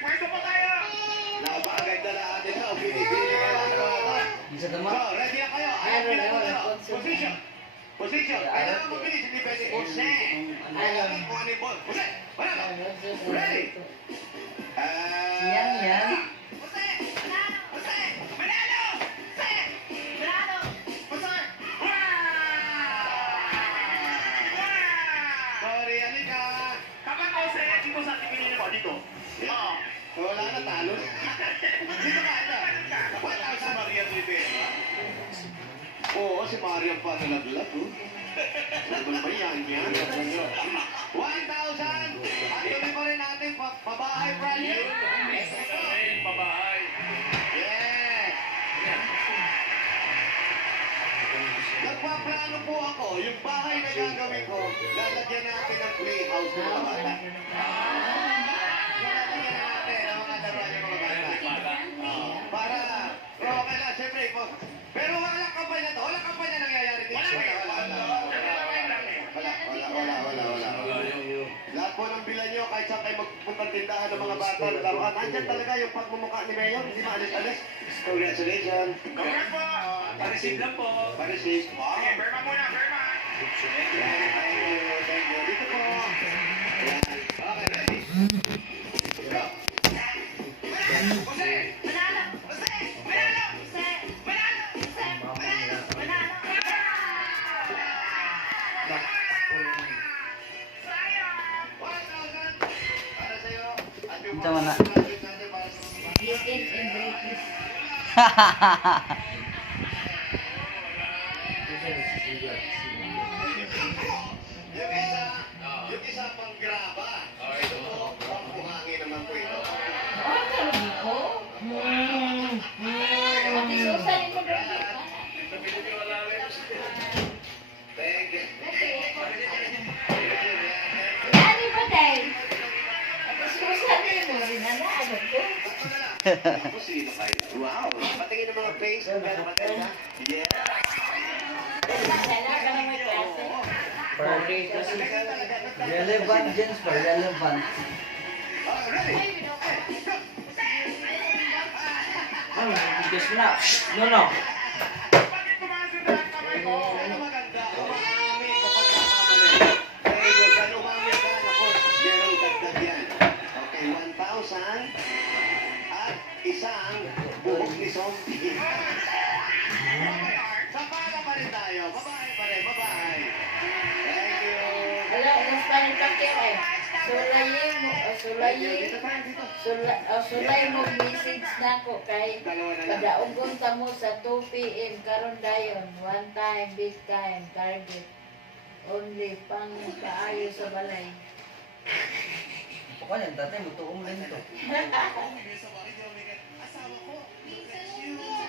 Pwesto pa tayo! Napakaganda na atin na. Pinipili ka lang mga bata. Bisa naman. So, ready na kayo. Ayan, pinag-ano. Position. Position. Kailangan mabilis. Hindi pwede. Jose. Kailangan kung ano yung ball. Jose. Manalo. Ready. Yan, yan. Jose. Jose. Manalo. Jose. Manalo. Jose. Sorry, halika. Kapag Jose, dito sa ating pinili mo. Dito. Oo. Wala na, talo. Dito ka, ito. Wala si Maria Rivera. Oo, si Maria pa nalaglag, oh. Ano ba yan? 1,000. At tuloy pa rin natin pabahay project. Pabahay. Yes. Nagpaplano po ako, yung bahay na gagawin ko, lalagyan natin ng playhouse ng mga bata. Lalagyan natin ang mga laruan ng mga bata. Para, okay lang, siyempre, pero walang kampanya to, walang kampanya nangyayari dito. Wala. Lahat po ng bilan nyo, kahit saan kayo magpuntang tindahan ng mga bata, laruan, andyan talaga yung pagmumukha ni Mayor, hindi maalis-alis. Congratulations. Congrats po! Pa-receive lang po. Pa-receive. Sige, Berma muna, Berma! Thank you. Dito po. Yan. Okay, ready? Go! Jose! Manalo! Jose! Manalo! Jose! Manalo! Jose! Manalo! Manalo! Sayang! 1,000 para sa'yo. At yung Ito man na. graduate natin para sa mga bata. You eat and break this. Yung isa pang graba. Ito po, pambuhangin naman po ito. Oh, sabi ko. Pati susan mo doon. Thank you. Lani ba dahil? Pati susan mo rin na naabot ko. Ako sino kayo? Wow! Patingin ng mga face. Meron maganda. Yeah. Sana ka na may klase. Party kasi. Relevant dyan, sir. Relevant. Ready? Ano, bigas mo na. No. Bakit tumasin na lang kamay ko? Ano maganda? Umami kapag kakamali. Very good. Kung umami ka, naku, merong dagdag yan. Okay, 1,000 at isang buhok ni zombie. Sa pala pa rin tayo. Babae pa rin. Babae. Thank you. Wala, Spanish pakir eh. Sulay mo message na ko kay Dalawa na lang. padaugong ta mo sa 2 p.m. karon dayon. One time, big time, target. Only pang kaayo sa balay. Pokoknya, tatay mo tuong lang ito. Asawa ko. Minsan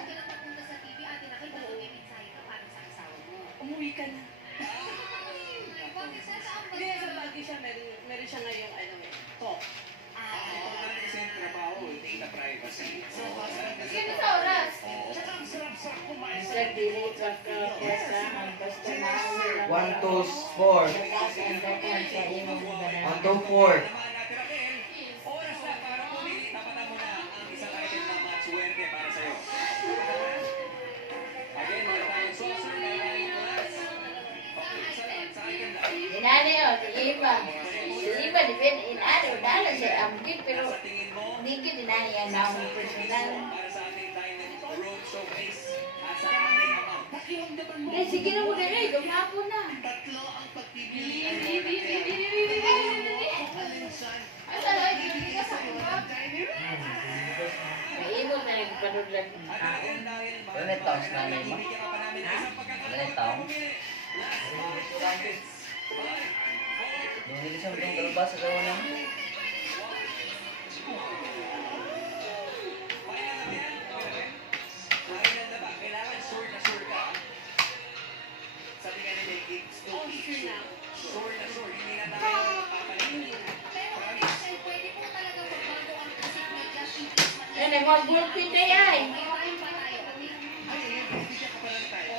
ka lang papunta sa TV, ate nakita ko may mensahe ka para sa asawa mo. Umuwi ka na. Bakit sa saan ba? Hindi, sa bagay siya, meron siya ngayong ano eh, talk. Sino sa oras? Sa dili pagkakasa ang basta mahal 1, 2, 4. Ang sa imong 1, banana. 2, 4. Oras na para pumili. Tapatan mo na ang isang item na matsuwerte para sa'yo. Again, meron tayong saucer, meron tayong glass. Okay, isa lang, sa item lang. Inani o, si Iba. Si Iba, depende, inani o, dala siya amgit, pero Sa tingin mo, hindi ka dinani yan na akong personal. para sa ating diamond road showcase at sa ating amount. Eh, sige na mo din eh, gumapon na. Tatlo ang pagpipili. Ay, talaga, hindi ka sa iba. May ibon na nagpadudlag ng At tao. again, dahil Ilan taon na nanay mo? bigyan ka pa namin ng isang pagkakataon Ilan para taon? pumili. Last 5 seconds. 5, 4, Yung nilisang itong galba sa gawa ng... final na ba? Kailangan sure na sure ka. Sabi nga ni Becky, Oh, sure na. sure na sure. Hindi na tayo papalit. Pero Rachel, pwede po talaga magbago ang isip niya just in case Eh, nag-bulpin na yan. Mahiwain pa tayo. Ay, bibigyan ka pa lang tayo.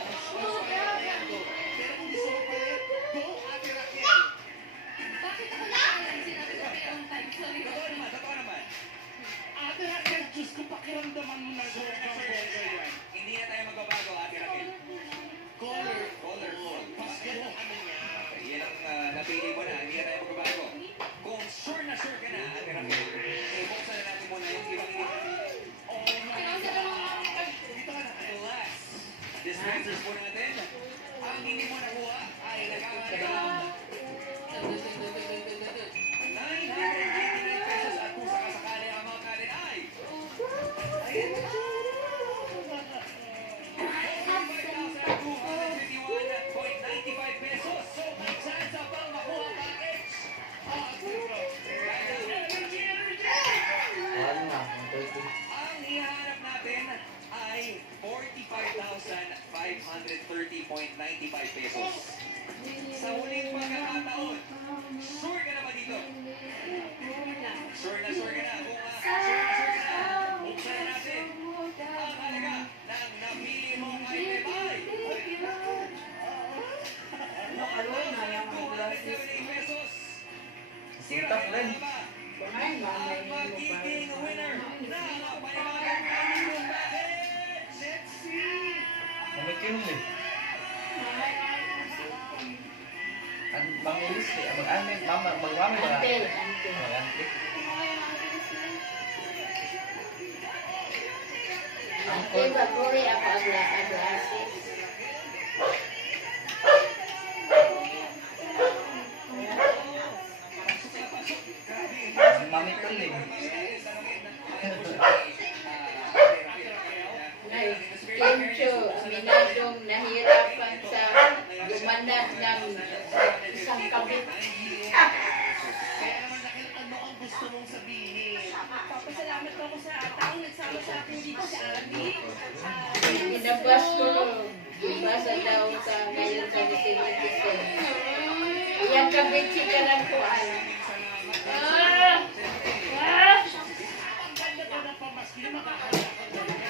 Pero kung gusto mo pa yan, go, Ate Raquel. Bakit ako lang? Sinabi ko pero time, sorry. Totoo naman, totoo naman. pakiramdaman mo na bonggang-bongga yan. Hindi na tayo magbabago, Ate Raquel. Colorful. Mas ganun ano nga. Okay, yan ang napili mo na. Hindi na tayo magbabago. Kung sure na sure ka na, Ate Raquel, buksan na natin muna yung ibang hindi. Oh my God! Dito ka na. Last. Dispensers po natin. Ang hindi mo nakuha ay nagkakalaga. 989 pesos at kung sakasakali ang mga kanin ay 45,251.95 pesos. So, may chance pang makuha ang package. Ano na, 130. Ang ihanap natin ay 45,530.95 pesos. Sa huling pagkakataon, sure ka na ba dito? Sure na ka na. Kung sure ka na, buksan na natin. Ang halaga ng napili mong item ay 278 pesos. Sira Suntak na rin. ba? Ang magiging winner ng panibagong minimum package. Let's see. Namikin mo eh. Ang mangilis eh. Mag-amin, mama, magmami ba? Ante. Mag-ante. Ante ba kuri ako aglasis? Ang mami ko eh. Kencho, minadong nahirapan sa gumanap ng isang kabit. Kaya naman Raquel, ano ang gusto mong sabihin? Papasalamat po ako sa taong nagsama sa akin dito si Abby. Pinabas ko, ibasa daw sa ngayon sa Vicente. Iyang kabit si kanan ko ay. Ang ganda ko ng pamaski, makakala ka na rin.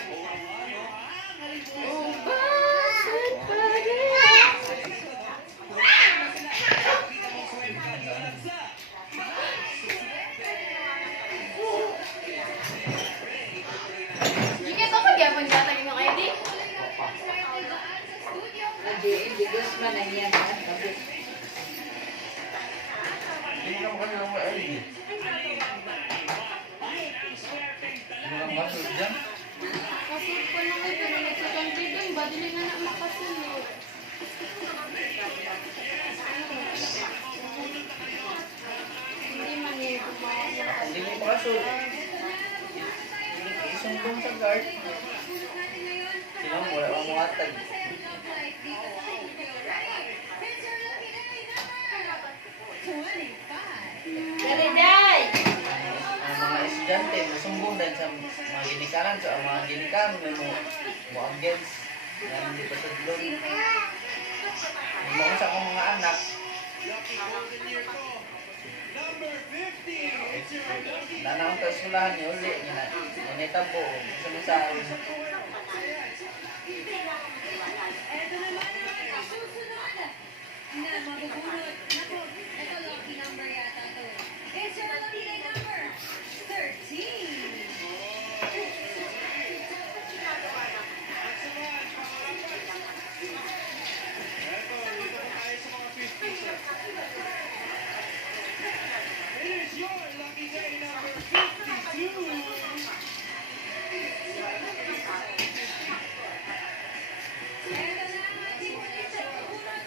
Galing mo. Ubasat pa rin. Jika pa magyapon yata yung ID? Hindi Guzman ang yan ang kabit. Hindi naman kami lang ma-LG. Mga masod dyan. Kasi po nung ito na nagsasanggay doon, badili na na makasunod. Hindi man yun kumawa. Hindi mo makasod. Isumbong sa guard. Sino mo, wala akong mga tag. Kariday! Ang mga estudyante, masumbong din sa mga ginikanan. So, ang mga ginikanan, may mo against na hindi pa tudlong. Mga sa akong mga anak, Lucky golden year ko. Number 50. It's your lucky. nanakong kasulahan niya uli niya na nanitabo. Gusto mo sa akin. Eto naman ang susunod na mabubunot. Naku, ito lucky number yata to. It's your lucky number 13. At sa mga pangalapan. Eto, dito po tayo sa mga 50s. It is your lucky day number 52. Eto na ang ating ulit sa pabunot.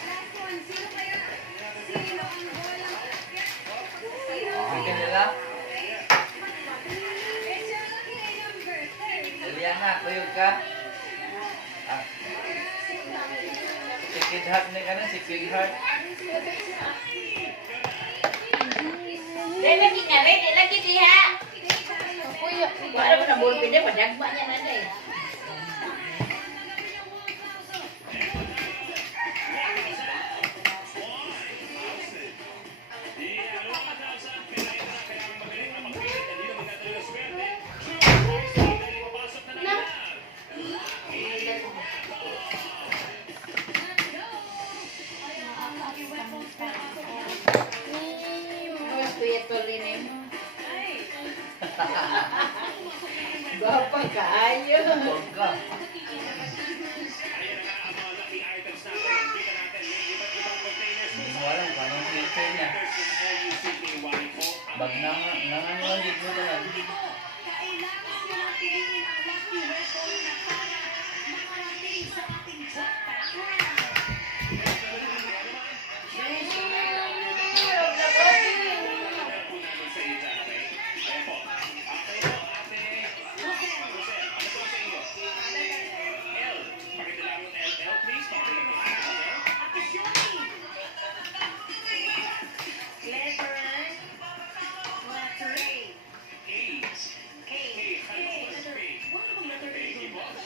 Last one, sino kaya? Sino ang walang akyat? Sino? Sige nila. It's your lucky day number 30. Juliana, kuyog ka. Ah, si Kid Heart na ka na, si Kid Heart. Dahil lagi nga rin, lagi diha. Wala mo na bulpin niya, padagma niya na na eh. Mas kuya tuloy na yun. Gwapa kaayo. Huwag ka. Ayan na nga ang mga lucky items natin. Kita natin, may iba't ibang containers. Hindi mo alam kung anong future niya. LUCK1 po. Bag na nga, nangangalit mo ka lang. Kailangan mo lang piliin ang lucky weapon na para makarating sa ating jackpot.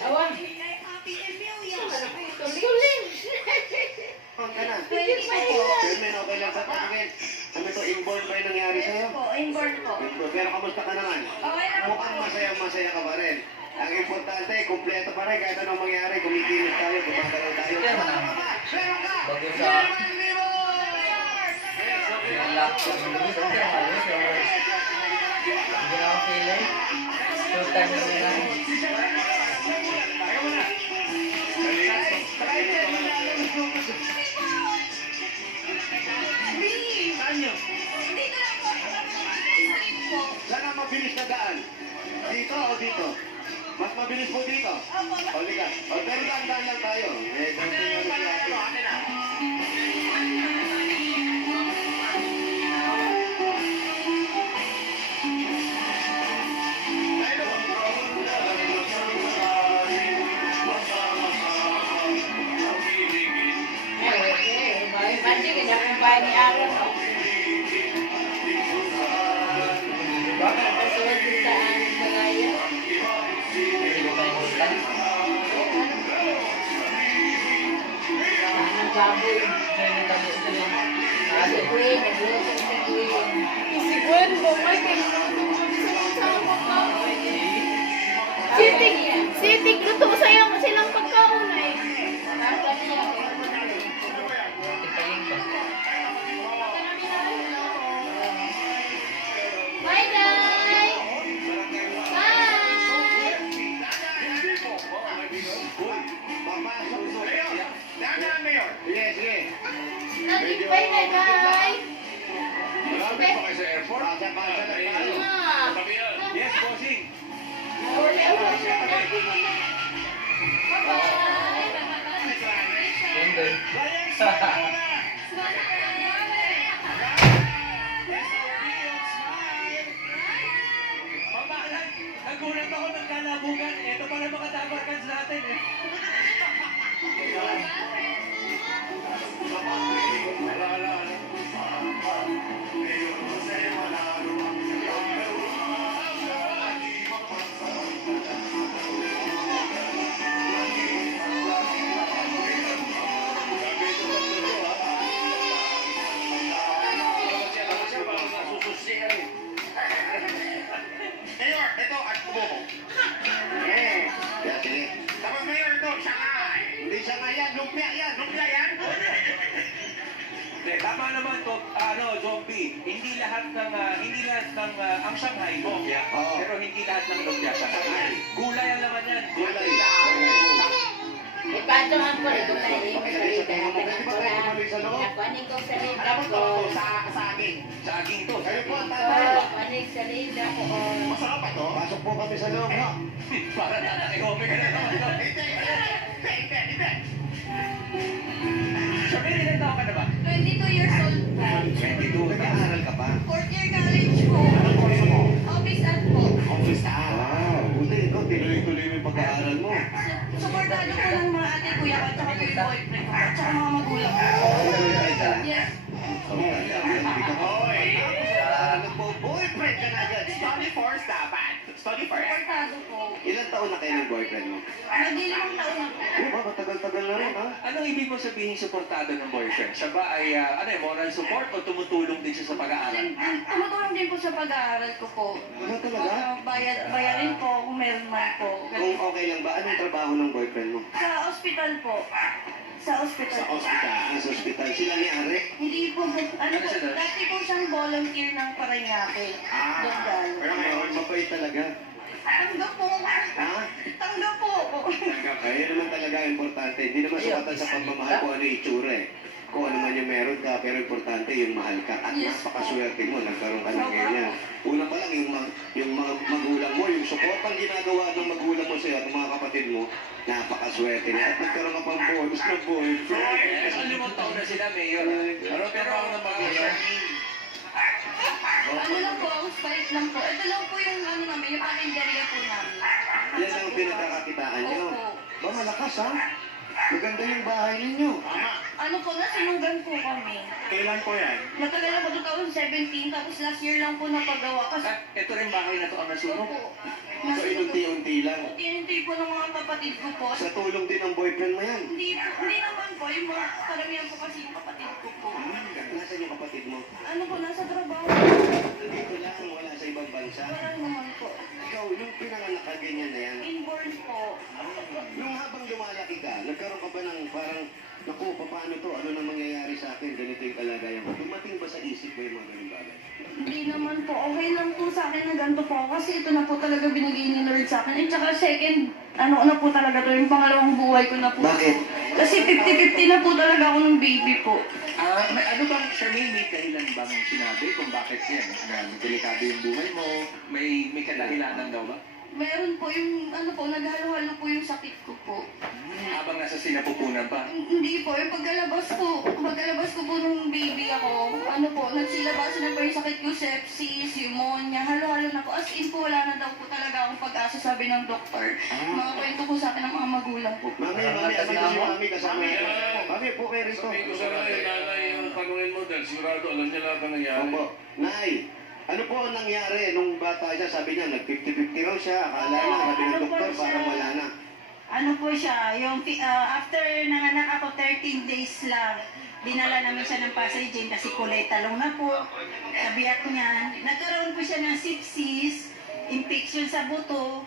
Awan. Tuliulin. Pwede pa yun. Chairman, okay lang sa pagkakin. Ano to, inborn ba yung nangyari sa'yo? Inborn po. Pero kamusta ka naman? Okay lang po. Mukhang masaya ka pa rin. Ang importante, kumpleto pa rin kahit anong mangyari, kumikilos tayo, gumagalaw tayo. Kaya mo na. Bago sa yung lock sa mga lumis, okay lang halos. Hindi na ako feeling. Two times na lang. Saan ang mabilis na daan? Dito o dito? Mas mabilis po dito. O, liga. O, pero tandaan lang tayo. Eh, continue na si ate. Pati kita kumpay ni Aaron. Baka kasunod kita ang kagaya. Hindi ba yung hutan? Ang baboy. Sa'yo yung tabi ito yun. Si Nalo. Gwen, nagluto si Gwen. Si Gwen, bumay kay sa pagkaon. Sitig, luto sa'yo mo silang pagkaon ay. Tipaying ba? Bye, guys! Bye! Sige, sige. Nag-invite na, guys! Malapit pa kayo sa airport? Pasa-pasa lang tayo. Yes, bossing. Yun doon. Nagulat ako ng kalabugan. Ito pala mga dabarkans natin eh. Mayor, ito at buko. Eh, yeah, sige. Tapos Mayor, ito, Shanghai. Hindi Shanghai yan, lumpia yan. Lumpia yan? Tama naman to, zombie. Hindi lahat ng ang Shanghai lumpia. Oo. Pero hindi lahat ng lumpia Shanghai. Gulay ang laman yan. Gulay. Ipato ang ko rin kung tayo Okay, sa tingin mo, pwede ba tayo tumabi sa loob? Nakuanin ko sa Ano lida ba ko. ito? Saging. Saging to. Kayo po ang tatay. Nakuanin sa lida ko. Masarap pa to. Pasok po kami sa loob, ha? Para tatay-ome ka na naman. Hindi. Sabi, ilan taon ka na ba? 22 years old po. 22. Nag-aaral ka pa? Fourth year college po. Anong course mo? Office at po. Office na. Wow, buti ikaw, tinuloy-tuloy mo yung pag-aaral mo. Supportado po ng mga ate kuya ko at saka po yung boyfriend ko at saka mga magulang ko. Yes. Hoy! Boyfriend ka na agad. Study first dapat. Study first. Supportado po. Ilan taon na kayo ng boyfriend mo? Nag-ilimang taon na po. Oh, matagal-tagal na rin, ha? Anong ibig mo sabihin suportado ng boyfriend? Siya ba ay moral support o tumutulong din siya sa pag-aaral? Tumutulong din po sa pag-aaral ko po. Ano talaga? Bayarin po kung meron man po. Kung okay lang ba, anong trabaho ng boyfriend mo? Sa ospital po. Sa ospital. Sa ospital. Sa ospital. Sila ni Are? Hindi po, ano po, siya doon? dati po siyang volunteer ng Paranaque. Pero ngayon, mabait talaga. Tanggap po ako. Ha? Tanggap po ako. Kaya naman talaga importante. Hindi naman sukatan sa pagmamahal kung ano yung itsura eh. Kung ano man yung meron ka, pero importante yung mahal ka. At Yes. napakaswerte mo, nagkaroon ka ng ganyan. Una pa lang, yung mga magulang mo, yung supportang ginagawa ng magulang mo sa'yo at ng mga kapatid mo, napakaswerte niya. At nagkaroon ka pang bonus na boyfriend. Sa 5 taon na sila, Mayor. Pero ako na mag-iwan. Ano lang po, ang spite lang po. Ito lang po yung ano namin, yung parinderya po namin. Yan lang ang pinagkakakitaan nyo. Opo. Ba, malakas ha? Maganda yung bahay ninyo. Ano po, nasunugan po kami. Kailan po yan? Matagal na po 2017, tapos last year lang po napagawa. Kasi, Ito rin bahay na to ang nasunog. opo, So, nasunog. inunti-unti lang. Unti-unti po ng mga kapatid ko po. Sa tulong din ng boyfriend mo yan. Hindi naman po, yung mga karamihan po kasi yung kapatid ko po. Nasaan yung kapatid mo? Ano po, nasa trabaho. Dito lang, wala sa ibang bansa. Wala naman po. Ikaw, yung pinanganak ka ganyan na yan. Inborn po. Nung habang lumalaki ka, nagkaroon ka ba ng parang, naku, paano to? Ano na mangyayari sa akin? Ganito yung kalagayan ko. Dumating ba sa isip mo yung mga ganun bagay? Hindi naman po. Okay lang po sa akin na ganito po. Kasi ito na po talaga binigay ni Lord sa akin. At saka second, ano na po talaga to. Yung pangalawang buhay ko na po. Bakit? Kasi 50-50 na po talaga ako ng baby po. Ano bang, Charmaine, may dahilan bang sinabi kung bakit yan? Delikado yung buhay mo? May kadahilanan daw ba? Meron po yung, ano po, naghalo-halo po yung sakit ko po. Habang nasa sinapupunan pa. Hindi po, yung pagkalabas ko po nung baby ako, ano po, nagsilabasan na po yung sakit ko, sepsis, pneumonia, halo-halo na po. As in po, wala na daw po talaga akong pag-asa, sabi ng doktor. Mga kwento po sa akin ng mga magulang po. Mami, asin ko si Mami kasama ito. Mami, po kayo rito. Sabihin ko sa nanay, nanay yung tanungin mo dahil sigurado alam niya lahat ang nangyari. Opo. Nay, ano po ang nangyari nung bata siya? Sabi niya, nag-50-50 raw siya. Akala na, sabi ng doktor, parang wala na. Ano po siya, yung after nanganak ako 13 days lang, dinala namin siya ng Pasay Jane kasi kulay talong na po. Sabiyak niya, nagkaroon po siya ng sepsis, infection sa buto.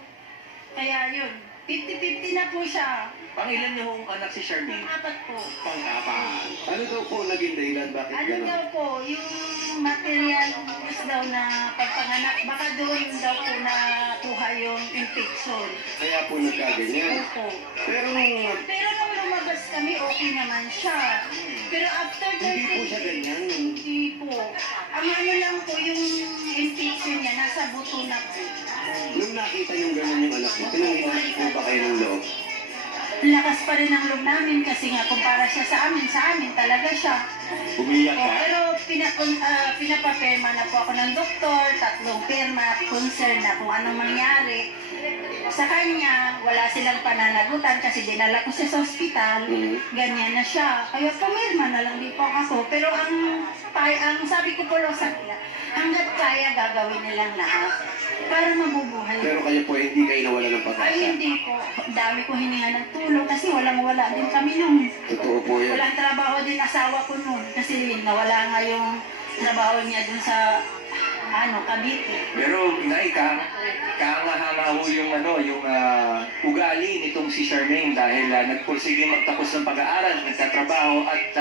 Kaya yun, 50-50 na po siya. Pangilan niyo hong anak si Charmaine? Apat po. Pang-apat. Ano daw po naging dahilan? Bakit Ano gano'n? daw po, yung material is daw na pagpanganak, baka doon daw po nakuha yung infection. Kaya po nagkaganyan. Opo. Pero nung Pero nung lumabas kami, okay naman siya. Pero after 13 hindi po siya ganyan. Hindi po. Ang ano lang po, yung infection niya, nasa buto na po. Nung nakita yung gano'n yung anak mo, pinanginan po ba kayo ng loob? Lakas pa rin ang loob namin kasi nga kumpara siya sa amin talaga siya. Umiyak O, ka? pero pinapapirma na po ako ng doktor, 3 pirma, concern na kung anong mangyari. Sa kanya, wala silang pananagutan kasi dinala ko siya sa ospital. Ganyan na siya. Kaya pumirma na lang din po ako. Pero ang sabi ko po lang sa kanila, hanggat kaya gagawin nilang lahat para mabubuhay. Pero kayo po hindi kayo nawala ng Ay, pag-asa. hindi po. Dami ko hininga ng tulong kasi walang-wala din kami nung. Totoo po yan. Walang trabaho din asawa ko nun. Kasi nawala nga yung trabaho niya dun sa Cavite. Pero, Nay, kahanga-hanga ho yung, ugali nitong si Charmaine dahil nagpursige magtapos ng pag-aaral, nagtatrabaho at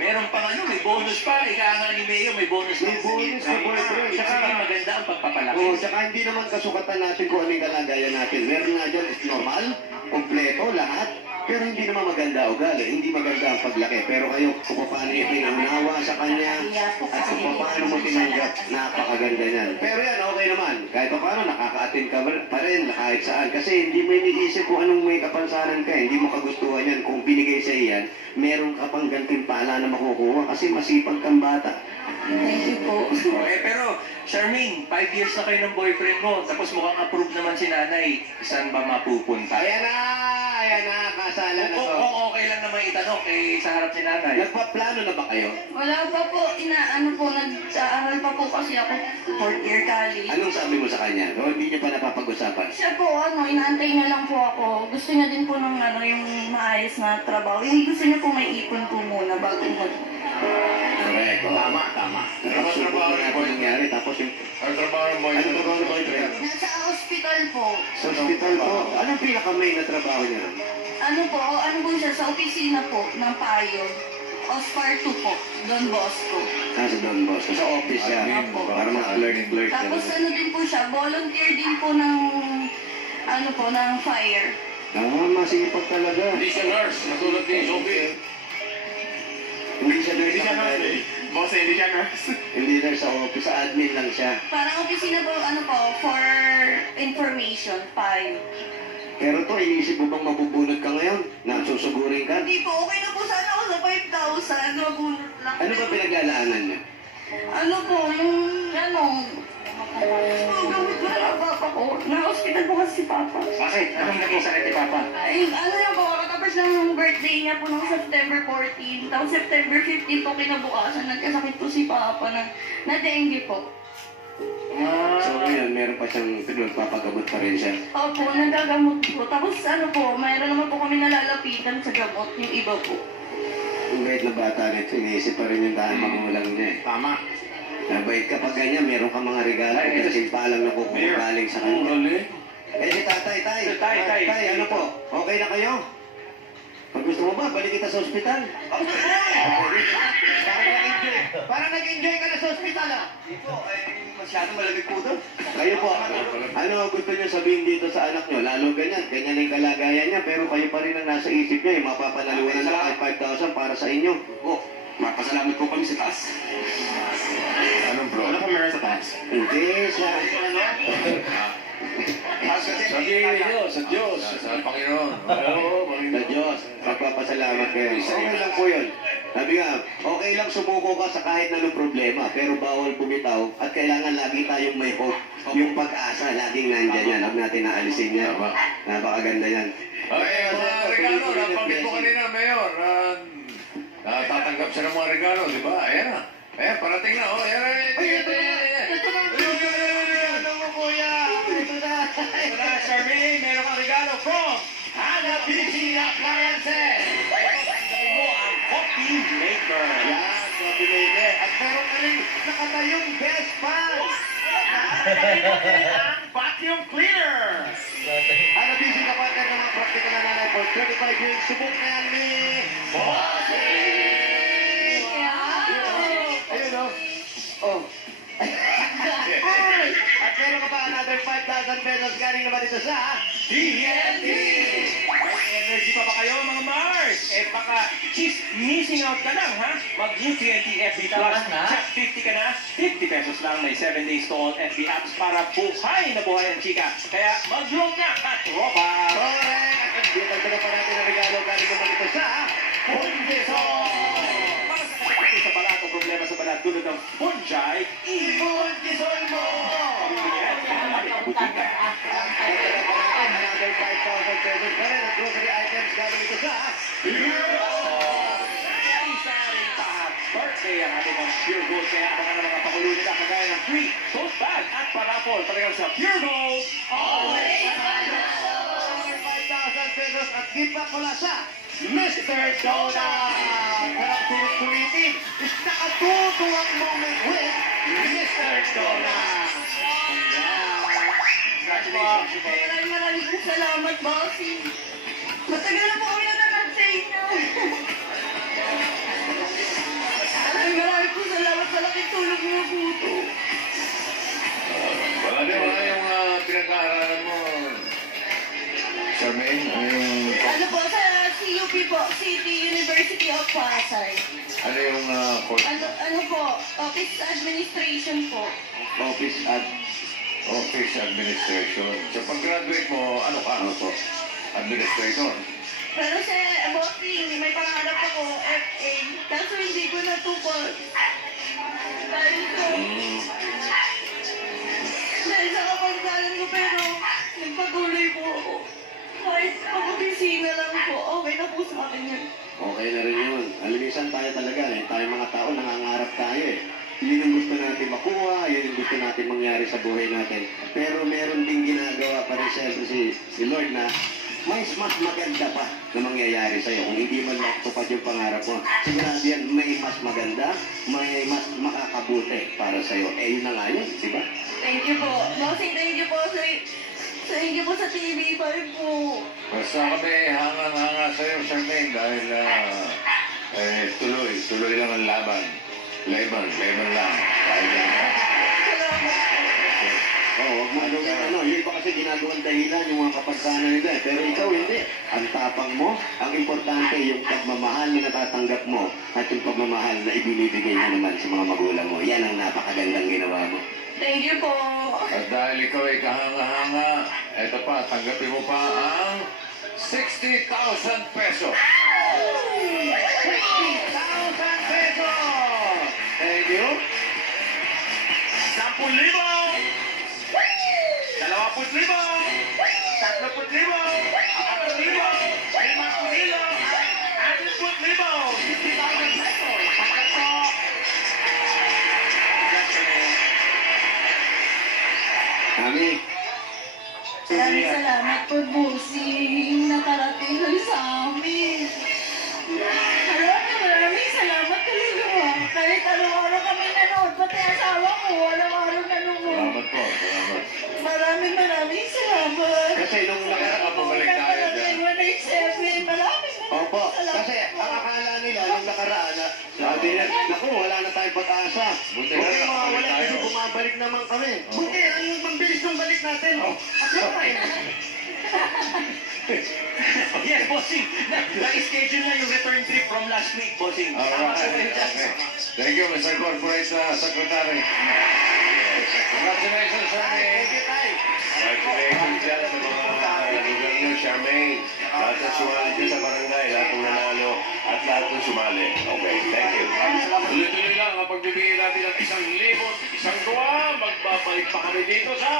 meron pang may bonus pa. Ikahanga ni Mayo, may bonus May bonus na boyfriend. Saka maganda ang pagpapalaki. Oo, tsaka hindi naman kasukatan natin kung ano yung kalagayan natin. Meron nga dyan, is normal, kompleto, lahat. Pero hindi naman maganda ugali, hindi maganda ang paglaki. Pero kayo, kung paano yung pinaunawa sa kanya, at kung paano mo tinanggap, napakaganda niyan. Pero yan, okay naman. Kahit paano, nakaka-attend ka pa rin, kahit saan. Kasi hindi mo iniisip kung anong may kapansanan ka, hindi mo kagustuhan yan. Kung binigay sa iyan, meron ka pang gantimpala na makukuha kasi masipag kang bata. Thank you po. Pero, Charmaine, 5 years na kayo ng boyfriend mo, tapos mukhang approve naman si nanay. Saan ba mapupunta? Ayan na, kasala na to. Kung okay lang naman itanong sa harap ni nanay. Nagpaplano na ba kayo? Wala pa po, nag-aaral pa po kasi ako, 4th year college. Anong sabi mo sa kanya? O hindi niyo pa napapag-usapan? Siya po, inaantay na lang po ako. Gusto niya din po ng yung maayos na trabaho. Yung gusto niya po may ipon po muna bago mag... Correct. Tama. Tapos yung trabaho na po nangyari, tapos yung... Ang trabaho ng boy. Ano trabaho ng boyfriend? Nasa hospital po. Sa hospital po. Anong pinaka-main na trabaho niya? Ano po siya, sa opisina po ng payo. Ospar 2 po, Don Bosco. Sa Don Bosco. Sa office siya. Apo. Para mag-clerk. Tapos din po siya, volunteer din po ng ano po, ng fire. Masipag talaga. Hindi siya nurse, natulad ni Sophie. Hindi siya nurse. Hindi siya nurse eh. Boss, hindi siya nurse. Hindi nurse sa office, sa admin lang siya. Parang opisina po, ano po, for information, file. Pero to, inisip mo bang mabubunod ka ngayon? Na susugurin ka? Hindi po, okay na po sana ako sa 5,000. Mabunot lang. Ano ba pinaglalaanan niya? Ano po, yung, ano, gamit ko na papa ko. Na-hospital po kasi si papa. Bakit? Anong naging sakit ni Papa? Ay, ano lang po, katapos lang yung birthday niya po nung September 14. Tapos September 15 po kinabukasan, nagkasakit po si papa na dengue po. So ngayon, meron pa siyang papagamot pa rin siya. Opo, nagagamot po. Tapos ano po, mayroon naman po kami nalalapitan sa gamot, yung iba po. Ang bait na bata nito, iniisip pa rin yung dahil magulang niya eh. Tama. Nabait kapag ganyan, meron ka mga regalo, kasi palang na galing sa kanya. Uli. Eh si tatay, Tay. ano po? Okay na kayo? Pag gusto mo ba, balik kita sa ospital. Parang nag-enjoy ka na sa ospital ah. Dito, ay masyado malamig po doon. Kayo po, ano gusto niyo sabihin dito sa anak niyo? Lalo ganyan ang kalagayan niya, pero kayo pa rin ang nasa isip niya, mapapanalunan na kahit 5,000 para sa inyo. Oh, mapasalamat po kami sa taas. Anong bro? Ano pa meron sa taas? Hindi, sa... Sabihin niyo, sa Diyos, sa Panginoon. Oo, Sa Diyos, magpapasalamat kayo. Okay lang po yun. Sabi nga, okay lang sumuko ka sa kahit anong problema, pero bawal bumitaw at kailangan lagi tayong may hope. Yung pag-asa, laging nandyan yan. Huwag natin naalisin yan. Tama. Napakaganda yan. Ay, mga regalo, napanggit ko kanina, Mayor. Tatanggap siya ng mga regalo, di ba? Ayan na. Ayan, parating na, oh. Ayan, Ano mo, kuya? Ito na. Wala, Charmaine, meron kang regalo from Hana Busy Appliances. Tanggapin mo ang coffee maker. Yan, coffee maker. At meron ka rin nakatayong best fan. Tanggapin mo din ang vacuum cleaner. Ano, busy ka partner ng mga practical na nanay for 25 years. Subok na yan ni... Bossing! Ayun, oh. Oh. At meron ka pa another 5,000 pesos galing naman dito sa... TNT! May energy pa ba kayo mga Mars? Eh baka missing out ka lang ha? Mag-new TNT FB Plus. na? Just 50 ka na, 50 pesos lang. May 7 days to all FB apps para buhay na buhay ang chika. Kaya mag-load na, katropa! Correct! At dito pa natin ang regalo galing naman dito sa... Fundison! Para sa kasakit sa balat o problema sa balat tulad ng fungi, i-Fundison mo! Pamimigyan, butik ka. Another 5,000 pesos pa rin at grocery items galing ito sa... Isa rin pa birthday ang ating mga Pure Gold. Kaya abangan ng mga pakulo nila kagaya ng free toast bag at parapol. Talagang sa Pure Gold, always Another 5,000 pesos at gift back mula sa Mr. Donut! Parang tulit-tulitin is nakatutuwang moment with Mr. Donut! congratulations. Maraming po salamat, bossing. Matagal na po kami nanonood sa inyo. Maraming po salamat sa laking tulong niyo po ito. Wala yung pinag-aaralan mo. Charmaine, Ano po, sa CUP po, City University of Pasay. ano yung course? Ano po, office administration po. Office at... Office Administration. So pag-graduate mo, ano ka? Ano po? Administrator. Pero sa bossing, may pangarap ako, FA. Kaso hindi ko natupad. Dahil ko, dahil sa kapagsalan ko, pero nagpatuloy po ako. Kahit pag-opisina lang po, okay na po sa akin yun. Okay na rin yun. Alam, minsan tayo talaga eh. Tayo mga tao, nangangarap tayo eh. Yun yung gusto natin makuha, yun yung gusto natin mangyari sa buhay natin. Pero meron ding ginagawa pa rin siyempre si Lord na mas maganda pa na mangyayari sa'yo. Kung hindi man matupad yung pangarap mo, sigurado yan, may mas maganda, may mas makakabuti para sa'yo. Eh, yun na nga yun, di ba? Thank you po. Bossing, thank you po thank you po sa TV5 po. Basta kami hanga-hanga sa'yo, Charmaine, dahil tuloy lang ang laban. Laban lang. Dahil Salamat po. Oo, wag mo ano, yung iba kasi ginagawang dahilan yung mga kapagkanan nila. Pero ikaw hindi. Ang tapang mo, ang importante yung pagmamahal na natatanggap mo at yung pagmamahal na ibinibigay mo naman sa mga magulang mo. Yan ang napakagandang ginawa mo. Thank you po. At dahil ikaw ay kahanga-hanga, eto pa, tanggapin mo pa ang 60,000 pesos. 60,000 pesos! Thank you. 10,000! 20,000! 30,000! 40,000! 50,000! 60,000 pesos! Tanggap po! Kami, Maraming salamat po, Bossing. Nakarating lang sa amin. Maraming salamat talaga. Kahit araw-araw kami nanood, pati asawa ko, araw-araw nanood. Salamat po, salamat. Maraming salamat. kasi nung nakaraan, Bumalik tayo dyan. 187. Maraming opo, salamat. kasi ang akala nila nung nakaraan na sabi nila, naku, wala na tayong pag-asa. Buti Buti na, mawawala tayo. kasi bumabalik naman kami. Buti, ang bilis ng balik natin. Yes, bossing. Na-schedule na yung return trip from last week, bossing. Tama po kayo Alright, dyan. okay. Thank you, Mr. Corporate Secretary. Congratulations, Charmaine. Thank you, Tay. Congratulations dyan sa mga lugar niyo, Charmaine. Lahat na sumali dyan sa barangay, lahat ng nanalo, at lahat ng sumali. Okay, thank you. Tuloy-tuloy lang ang pagbibigay natin ng 1,000, isang tuwa. Magbabalik pa kami dito sa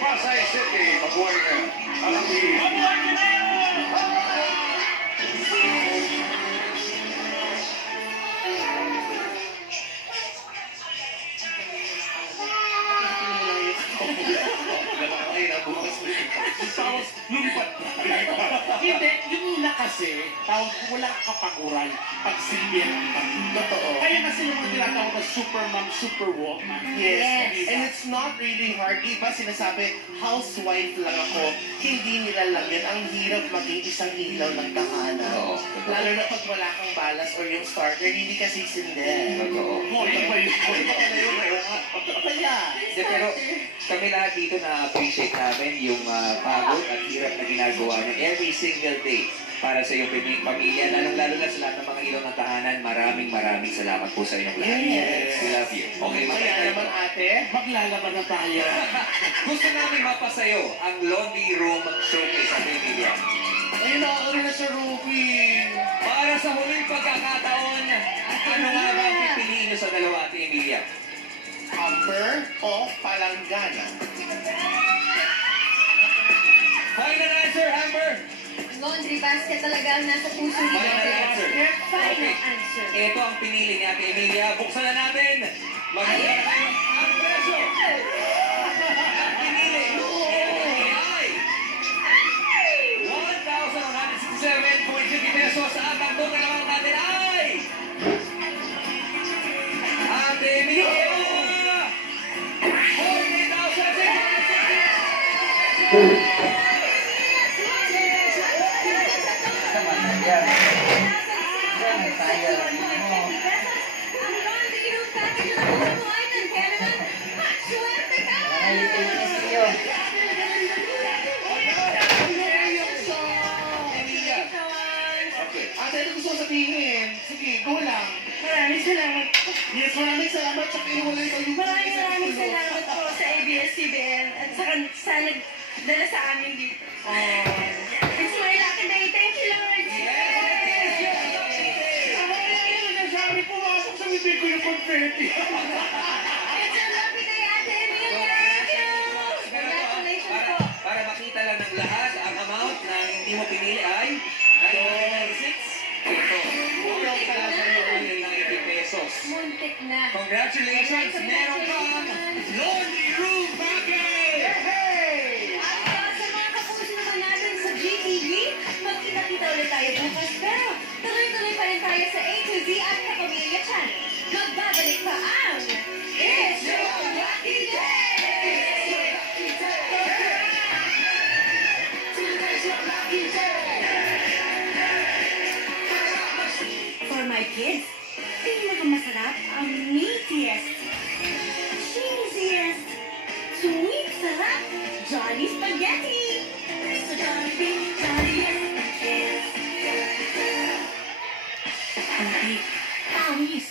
Pasay City, mabuhay ka. Tapos, lumipat. Hindi, yung una kasi, tawag ko walang kapaguran pag silbihan ka. Totoo. Kaya kasi yung mga tinatawag na supermom, superwoman. Yes. And it's not really hard. Iba sinasabi, housewife lang ako. Hindi nila lang yan. Ang hirap maging isang ilaw ng tahanan. Oo. Lalo na pag wala kang balas or yung starter, hindi ka sisindi. Totoo. Iba yun. Kaya, Hindi, pero kami lahat dito na-appreciate namin yung pagod at hirap na ginagawa niyo every single day para sa iyong pamilya, lalong-lalo na sa lahat ng mga ilaw ng tahanan. Maraming salamat po sa inyong lahat. Yes. We love you. Okay, kaya magkakaroon naman ate, maglalaban na tayo. Gusto namin mapasayo ang Laundry Room Showcase sa pamilya. Ayun na, ano na sa Ruby. Para sa huling pagkakataon, ano nga ba ang pipiliin niyo sa dalawa, Ate Emilia? Hamper o palanggana? Final answer, Amber! Laundry basket talaga ang nasa puso ni Final answer. Final Okay. answer. Ito ang pinili ni Ate Emilia. Buksan na natin. Magkakaroon tayo ang presyo. Ang pinili ni Ate Emilia ay 1,167.50 pesos. At ang total amount natin ay Ate Emilia 40,660. Naman na yan. Yan, may kaya lang mo. Nangalipin na siyo. Emilia. Okay. Ate, ano gusto ko sabihin? Sige, go lang. Maraming salamat po. Yes, maraming salamat sa kinuwalay ko yung... Maraming salamat po sa ABS-CBN at sa nagdala sa amin dito. It's my lucky day. Thank you, Lord. Nasabi pumasok sa bibig ko yung confetti. It's a lucky day, Ate Emilia. Thank you. Congratulations po. Para makita lang ng lahat, ang amount na hindi mo pinili ay 996. Ito. Kulang talaga yung 90 pesos. Muntik na. Congratulations! Meron kang Laundry Room Bucket! At sa mga kapuso naman natin sa GTV, magkita-kita ulit tayo bukas. Pero tuloy-tuloy pa rin tayo sa A to Z at Kapamilya Channel. Magbabalik pa ang It's Your Lucky Day! Today's your lucky day! kids. Pinakamasarap ang meatiest, cheesiest, sweet sarap, Johnny Spaghetti. Sa Jollibee, jolliest is antik, pawis,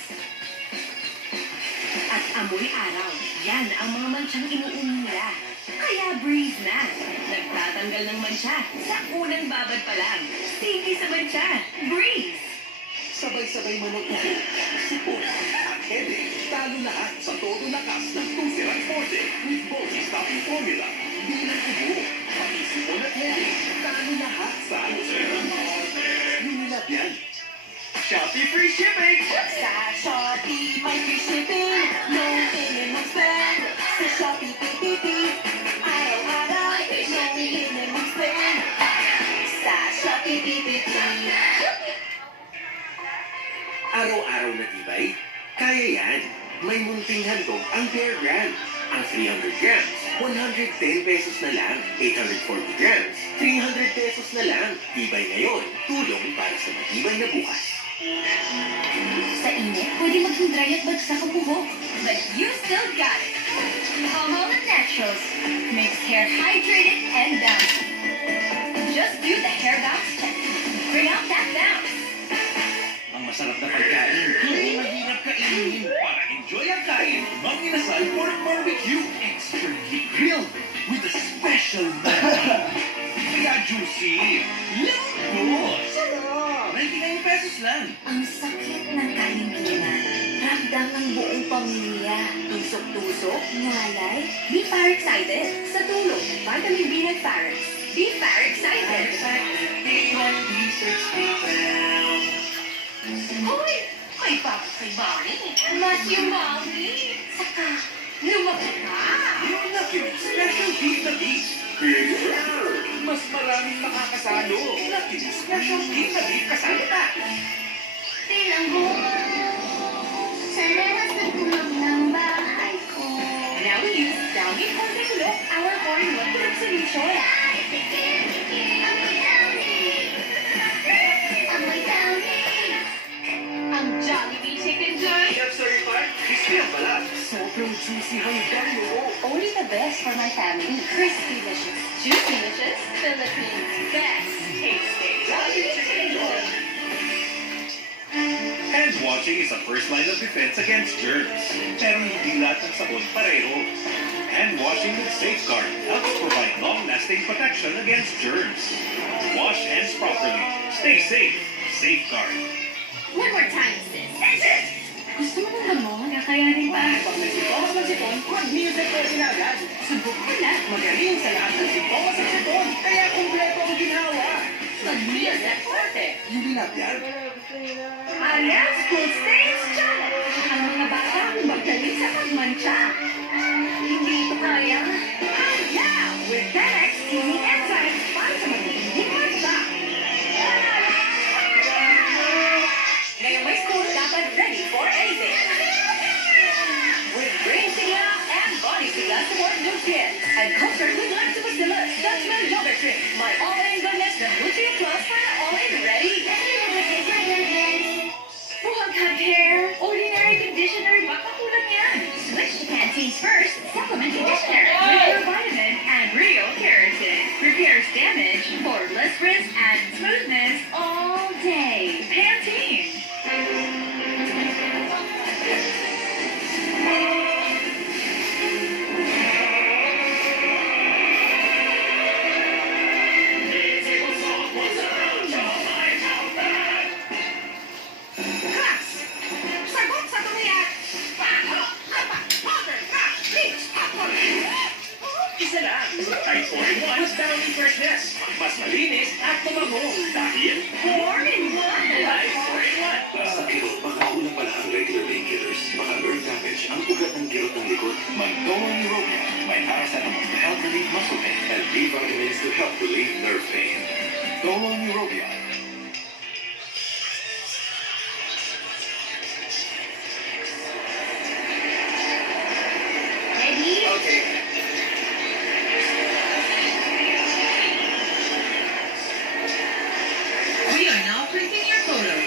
at amoy araw. Yan ang mga mansyang inuuwi nila. Kaya breeze na. Nagtatanggal ng mansya sa unang babad pa lang. Stinky sa mansya. Breeze! Sabay-sabay mo ng upo, supot, at headache. Talo lahat sa todo lakas ng Tusiran Forte with Bold Stopping Formula. Di lang ubo, pati sipon at headache. Talo lahat sa Tusiran Forte. Yung nilagyan. Shopee free shipping! Sa Shopee, may free shipping. No minimum spend. Sa Shopee, PPP. Araw-araw, no minimum spend. Sa Shopee, PPP. Araw-araw na tibay? Kaya yan. May munting handog ang Bear Brand. Ang 300 grams, 110 pesos na lang. 840 grams, 300 pesos na lang. Tibay ngayon, tulong para sa matibay na bukas. Sa init, pwede maging dry at bagsak ang buhok. But you still got it. Palmolive Naturals makes hair hydrated and bouncy. Just do the hair bounce check. Bring out that bounce. Ang masarap na pagkain, hindi mahirap kainin. Para enjoy ang kain, Mang Inasal Pork Barbecue. Extra heat grilled with a special marinade. Kaya juicy. Lambot. Sarap. 99 pesos lang. Ang sakit ng kalimpinan. Ramdam ng buong pamilya. Tusok-tusok, ngalay. Be far excited. Sa tulog, vitamin B ng Farex. Be far excited. Hoy! May papa kay Bonnie. Mas yung Mommy. Saka, lumaki ka. Yung Lucky Me Special Beef na Beef. Bigger! Mas maraming makakasalo. Lucky Me Special Beef na Beef kasalo na. Tingnan mo. Sana nasa tulog ng bahay ko. Now we use Downy Corte Look, our all-in-one tulog solution. Amoy downy. Ang Jollibee Chicken Joy. F-35, crispy ang balat. Sobrang juicy hanggang loob. Only the best for my family. Crispy delicious, juicy delicious, Philippines best tasting. Jollibee Chicken Joy. Hand washing is a first line of defense against germs. Pero hindi lahat ng sabon pareho. Hand washing with Safeguard helps provide long-lasting protection against germs. Wash hands properly. Stay safe. Safeguard. One more time, sis. Gusto mo ng gamot? Kakayanin pa. Pag may sintomas ng sipon, mag-music ready na agad. Subok ko na. Magaling sa lahat ng sintomas ng sipon. Kaya kumpleto ang ginawa. Mag-meal at forte. Yung binagyan. Alias Food Stains Challenge. Ang mga batang magaling sa pagmantsa. Hindi ito kaya. Yeah! With 10x unique enzymes para sa matinding mantsa. Ngayong may school, dapat ready for anything. With Brain Sigla and Body Sigla support nutrients. And cultured with lactobacillus, Dutchman yogurt drink. My all-in goodness, the Nutrient Plus for the all-in ready. Huwag hair. Ordinary conditioner, baka kulang yan. Switch to Pantene's first supplement conditioner with your vitamin and real keratin. Repairs damage for less frizz and smoothness all day. Pantene. Class! Sagot sa tumiyak! Isa lang. Kahit all-in-one, Downy Freshness. Mas malinis at tumango. Dahil 4-in-1! Life 4-in-1. Sa kirot, baka una pala ang regular painkillers. Baka nerve damage ang ugat ng kirot ng likod. Mag-Dolo Neuropia. May paracetamol to help relieve muscle pain. And B vitamins to help relieve nerve pain. Dolo Neuropia. Ready? Okay. We are now printing your photos.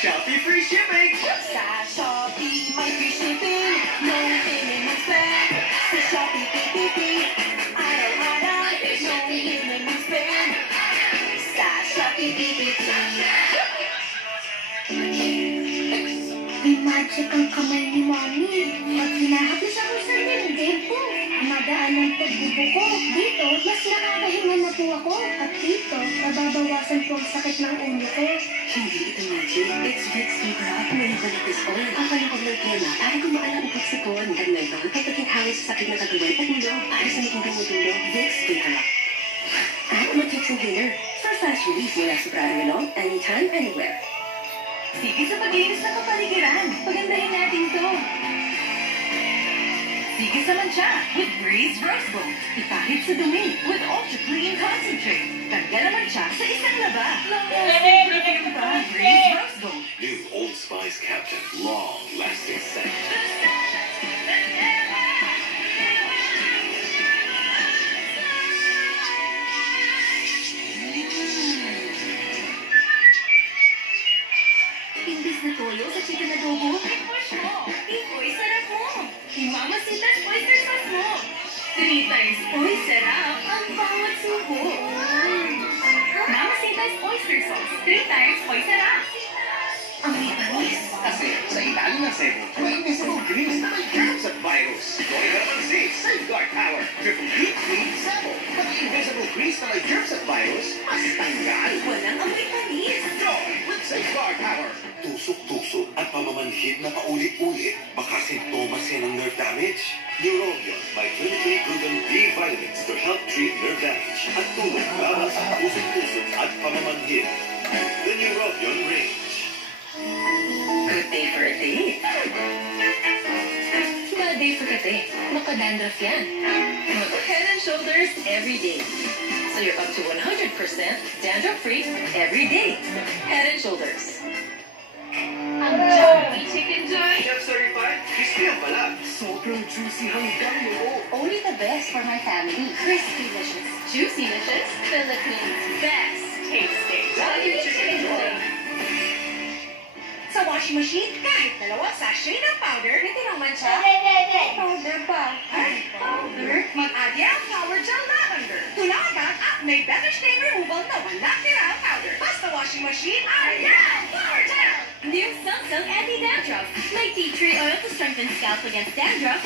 Shopee free shipping! Sa Shopee, may free shipping. No minimum spend. Sa Shopee, pipipi. Araw-araw, no minimum spend. Sa Shopee, pipipi. May magic ang kamay ni Mommy. Pag hinahapis ako sa dibdib ko, magaan ang pagbubo ko. Dito, mas nakakahinga na po ako. At dito, nababawasan po ang sakit ng ulo ko. Hindi ito magic. It's Vicks Super Up na eucalyptus oil. Ang panapag ng tema para gumaan ang upat sikon at naibang pagkakinhawi sa sakit ng katawan at ulo para sa mga tumutulong. Vicks Super Up. At mag-Vicks Inhaler for fast relief mula sa Prarilol anytime, anywhere. Sige sa pag-inis ng kapaligiran. Pagandahin natin to. Sige sa mancha with Breeze Rose Gold. Ipahid sa dumi with Ultra Clean Concentrate. Tanggal ang mancha sa isang laba. Long-lasting pa. Breeze Rose Gold. New Old Spice Captain. Long-lasting scent. Imbis na toyo sa chicken adobo, i-push mo. Iko'y sarap mo. Mamacita's oyster sauce mo. 3 times oyster sarap ang bawat subo. Mamacita's oyster sauce. 3 times oyster sarap. Ang may panis. Kasi sa ilalim ng sebo, may invisible grease na may germs at virus. Gawin ka naman si Safeguard Power. Triple Heat Clean Sebo. Pati invisible grease na may germs at virus, mas tanggal. Walang amoy panis. Joy with Safeguard Power. Tusok-tusok at pamamanhid na paulit-ulit. Baka sintomas yan ng nerve damage. Neurobion by clinically proven B vitamins to help treat nerve damage at tulong para sa tusok-tusok at pamamanhid. The Neurobion range. Good day for a date. Bad day for kate. Makadandruff yan. Head and Shoulders every day. So you're up to 100% dandruff-free every day. Head and Shoulders. Ang Jollibee Chicken Joy. Chef certified, crispy ang balat. Sobrang juicy hanggang loob. Only the best for my family. Crispy Licious. Juicy Licious. Philippines' best tasting. Jollibee Chicken Joy. Sa washing machine, kahit dalawang sachet ng powder, may tinangman siya. Powder pa. Ay, powder? Mag-add ang Power Gel Lavender. Tulagan at may better stain removal na wala tira ang powder. Basta washing machine, ayan! Power Gel! New Samsung Anti-Dandruff. May tea tree oil to strengthen scalp against dandruff,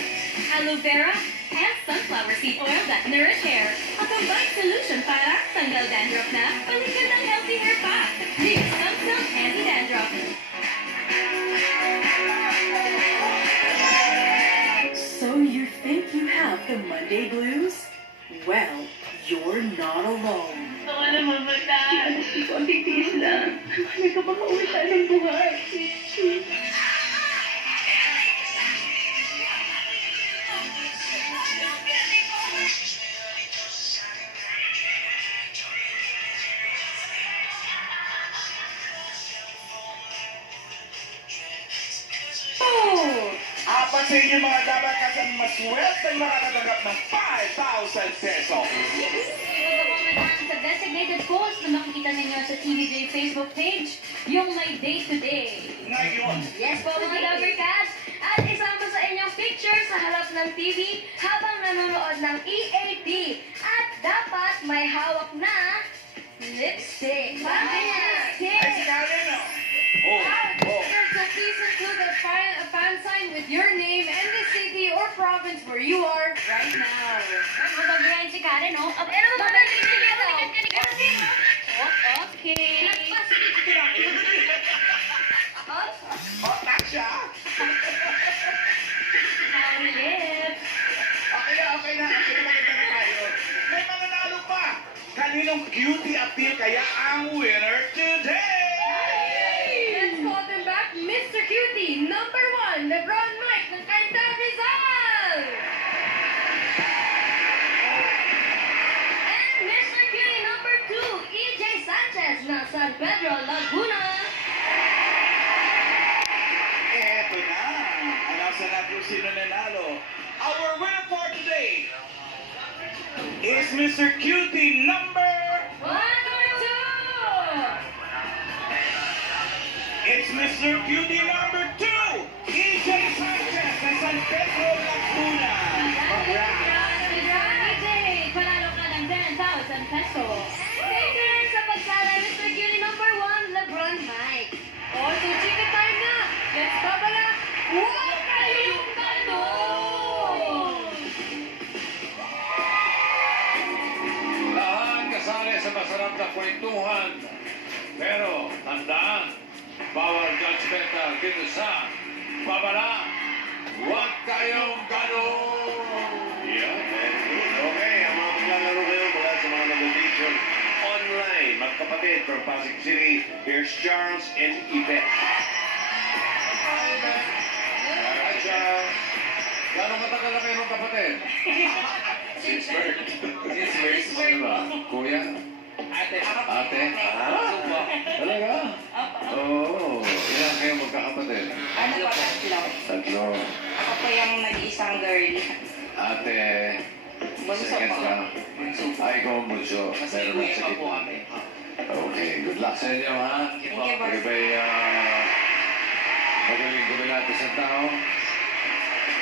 aloe vera, and sunflower seed oil that nourish hair. A combined solution para tanggal dandruff na balikan ng healthy hair pa. New Samsung Anti-Dandruff. So you think you have the Monday blues? Well, you're not alone. Ako naman mata. Hindi ko ang titiis lang. May kapakauwitan ng buhay. Apat sa inyo mga dapat kasang maswerte ay makakatanggap ng 5,000 pesos. Sa designated post na makikita ninyo sa TVJ Facebook page, yung may day-to-day. Ngayon, Yes po mga Lovercats! At isama sa inyong picture sa harap ng TV habang nanonood ng EAD. At dapat may hawak na lipstick. Bakit lipstick? ay sinali no? So please include a fan sign with your name and the city or province where you are right now. Magbabayan si Karen, no? Ano ba ba Okay. Otak siya. Lip. Okay na. Maganda na tayo. May mga nalo pa. Kaninong cutie appeal kaya ang winner today? Let's welcome back Mr. Cutie, number 1, Lebron Mike ng Cainta Rizal! And Mr. Cutie number 2, EJ Sanchez ng San Pedro, Laguna! Eto na. Announce na kung sino nanalo. Our winner for today is Mr. Cutie number... One or two! It's Mr. Mr. Cutie number 2, EJ Sanchez ng San Pedro, Laguna. DJ, panalo ka ng 10,000 pesos. Second sa pagsala, Mr. Cutie number 1, Lebron Mike. O, so chika time na. Let's babala. Huwag kayong tanong! Lahat kasali sa masarap na kwentuhan. Pero, tandaan, bawal judgmental dito sa Babala. Huwag kayong ganun! Yeah, that's good. Okay, ang mga maglalaro kayo mula sa mga nag-audition online. Magkapatid from Pasig City, here's Charles and Yvette. Hi, Charles. Gano'ng katagal na kayo magkapatid? Since birth. Ano ba? Kuya? Ate. Ate? Talaga? Oo. Ilan kayo magkakapatid? Ano po, tatlo? Tatlo. Ako po yung nag-iisang girl. Ate, Bunso second po. ka. Ay, ikaw ang bunso. Kasi Meron kuya sa pa po gitna. kami. Okay, good luck sa inyo, ha? Thank you, boss. Kayo ba'y magaling kumilatis ng tao?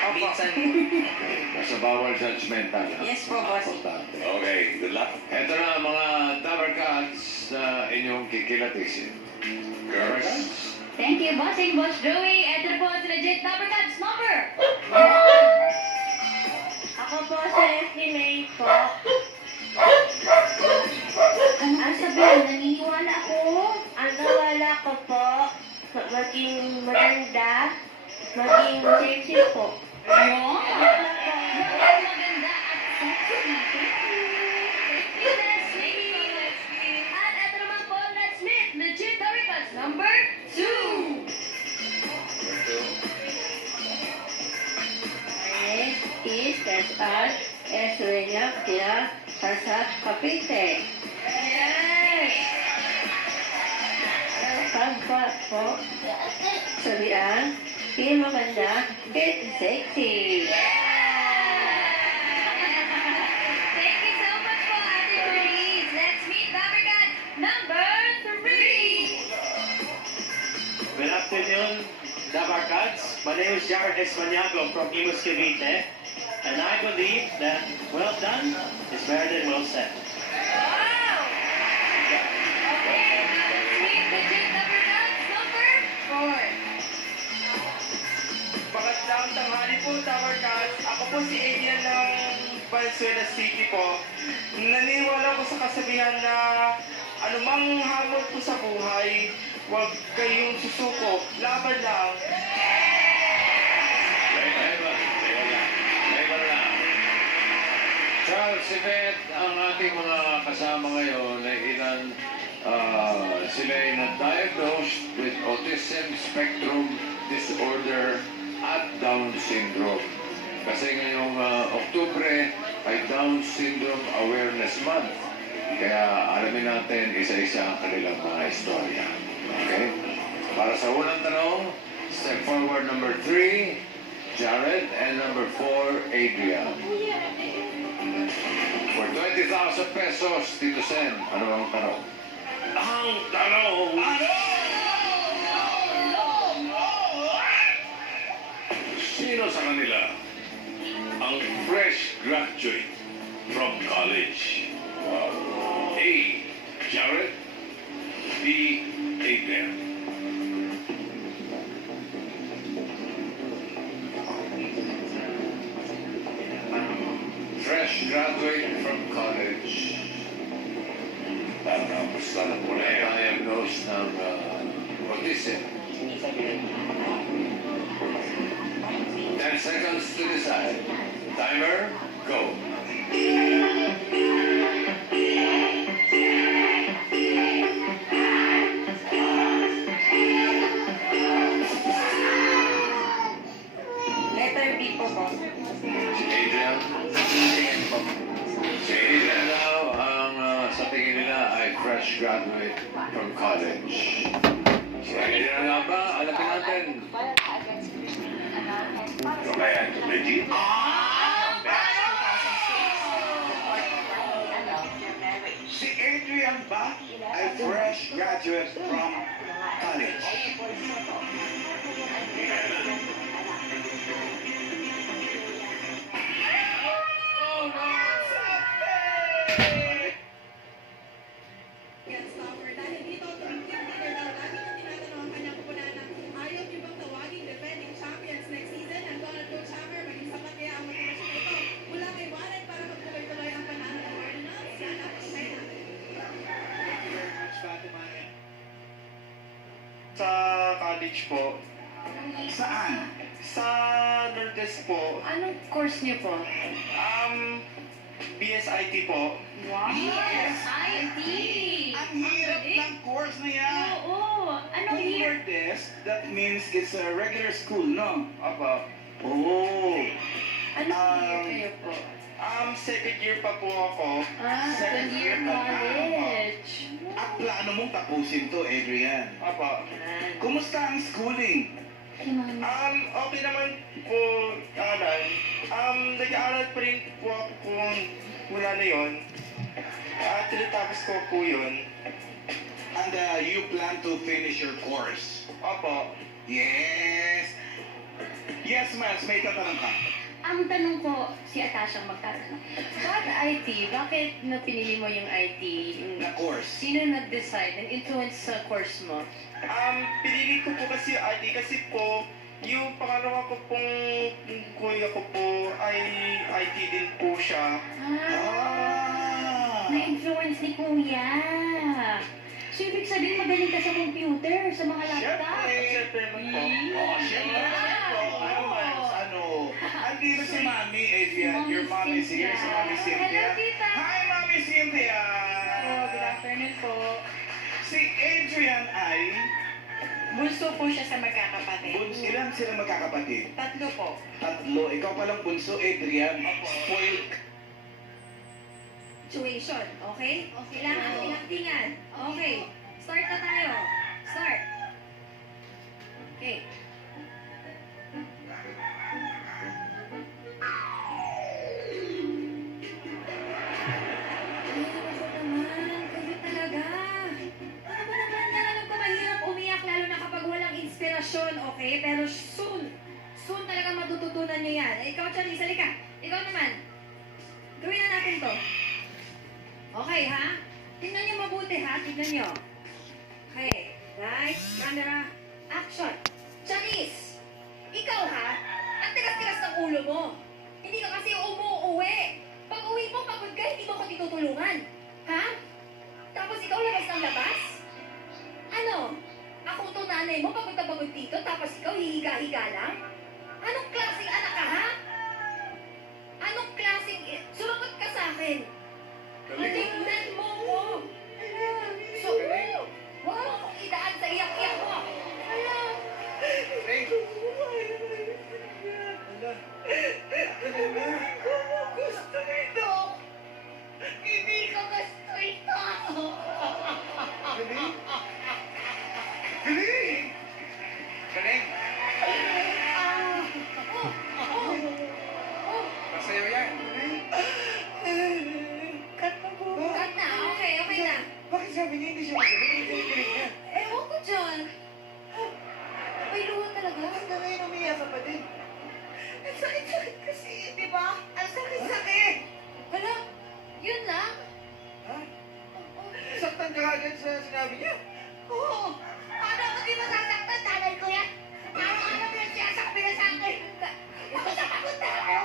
Opo. Minsan, Okay, basta bawal judgmental, ha? Yes po, boss. Importante. Okay, good luck. Ito na ang mga Dabber Cats na inyong kikilatisin. Girls? Thank you, bossing Boss Joey. Ito na po si Legit Number Cats number. Ako po si Leslie May po. Ang sabihin, naniniwala ako. Ang nawala ko po, maging maganda, maging sexy po. Ayun. Maganda at sexy. Thank you, Leslie. At ito naman po, let's meet Legit Number Cats number 2. At Estrella Pia Pasat Kapite. Yes! Pagpa po, sabihan, di maganda, di sexy. Thank you so much po, Ate Maurice. Let's meet Dabber Cat number 3. Good afternoon, Dabar Cats. My name is Jared Espaniago from Imus Cavite, and I believe that well done is better than well said. Wow! Okay, let's meet Legit Dabber Cat number 4. Magandang tanghali po, Tower Cats. Ako po si Adrian ng Valenzuela City po. Naniniwala ko sa kasabihan na anumang hamon po sa buhay, huwag kayong susuko. Laban lang. Charles, Yvette, ang ating mga kasama ngayon ay ilan sila ay na-diagnosed with autism spectrum disorder at Down syndrome. Kasi ngayong Oktubre ay Down Syndrome Awareness Month. Kaya alamin natin isa-isa ang kanilang mga istorya. Okay? Para sa unang tanong, step forward number 3, Jared, and number 4, Adrian. For 20,000 pesos, Tito Sen, ano ang tanong? Ang tanong! Sino sa kanila ang fresh graduate from college? A. Jared. B. Adrian. Fresh graduate from college. Diagnosed ng autism. 10 seconds to decide. Timer, go. Letter B po po. Si Adrian. Si Adrian daw ang sa tingin nila ay fresh graduate from college. Si Adrian nga ba? Alapin natin. Kaya, legit. Si Adrian Adrian ba ay fresh graduate from college? Get stopper dahil dito team leader daw lagi niyang tinatanong ang kanyang kupunan na ayaw niyo bang tawaging defending champions next season ang Donald Coach Hammer maging sapat kaya ang motivasyon nito mula kay Warren para magtuloy-tuloy ang panalo ng Cardinals. Yan ang China. Sa college po. Saan? Sa Lourdes po. Anong course niyo po? BSIT po. Wow! IT! Ang hirap ng course na yan. Oo! Anong Kung year? Lourdes, that means it's a regular school, no? Apa. Oh. Anong year kayo po? Second year pa po ako. Second year college. Ang plano mong tapusin to, Adrian. Apa. Kumusta ang schooling? Okay naman po, Alan. Nag-aaral pa rin po ako kung wala na yun. Tinatapos ko po yun. And you plan to finish your course? Opo. Yes. Yes, Miles, may tatanong ka. Ang tanong ko, si Atasha magtatanong. Bakit IT? Bakit napinili mo yung IT? Na course? Sino nag-decide? Nag-influence sa course mo? Pinili ko po kasi yung ID kasi po, yung pangalawa ko pong kuya ko po ay IT din po siya. Na-influence ni Kuya. So, ibig sabihin magaling ka sa computer, sa mga laptop? Siyempre naman po. Oh, syempre. Ano, Miles, ano? Andito si Mami, Adrian. Your mom is here, si Mami Cynthia. Hello, tita. Hi, Mami Cynthia! Good afternoon po. Si Adrian ay... Bunso po siya sa magkakapatid. Ilan sila magkakapatid? Tatlo po. Tatlo. Ikaw palang bunso, Adrian. Spoiled. Situation, okay? Ilang tingan. Okay. Start na tayo. Start. Okay. Ay, naku naman. Kayo talaga. Ano ba naman yan? Alam ko mahirap umiyak lalo na kapag walang inspirasyon, okay? Pero soon. Soon talaga matututunan nyo yan. Ikaw, Charis, halika. Ikaw naman. Gawin na natin to. Okay, ha? Tingnan nyo mabuti, ha? Tingnan nyo. Okay. Lights, camera, action. Charis! Ikaw, ha? Ang tigas-tigas ng ulo mo. Hindi ka kasi umuuwi. Pag uwi mo, pagod ka, hindi mo ko tinutulungan. Ha? Tapos ikaw labas ng labas? Ano? Ako to nanay mo, pagod na pagod dito, tapos ikaw hihiga-higa lang? Anong klaseng anak ka, ha? Anong klaseng... Sumagot ka sa akin. Tingnan mo ko. So, huwag mo akong idaan sa iyak-iyak mo. Gusto nito. Hindi ko gusto ito. Galing! Galing! Galing! Masayaw yan. Cut na. Okay, okay na. Bakit sabi niya hindi siya magaling? Galing niya. Ewan ko dyan. May luha talaga. Hanggang ngayon umiyak ka pa din. Ang sakit-sakit kasi, di ba? Ang sakit-sakit. Hala, yun lang? Ha? Saktan ka agad sa sinabi niya. Oo. Paano ako di masasaktan? Tanay ko yan. Ano pinagsiyasak na sa akin? Ako sa pagod na ako.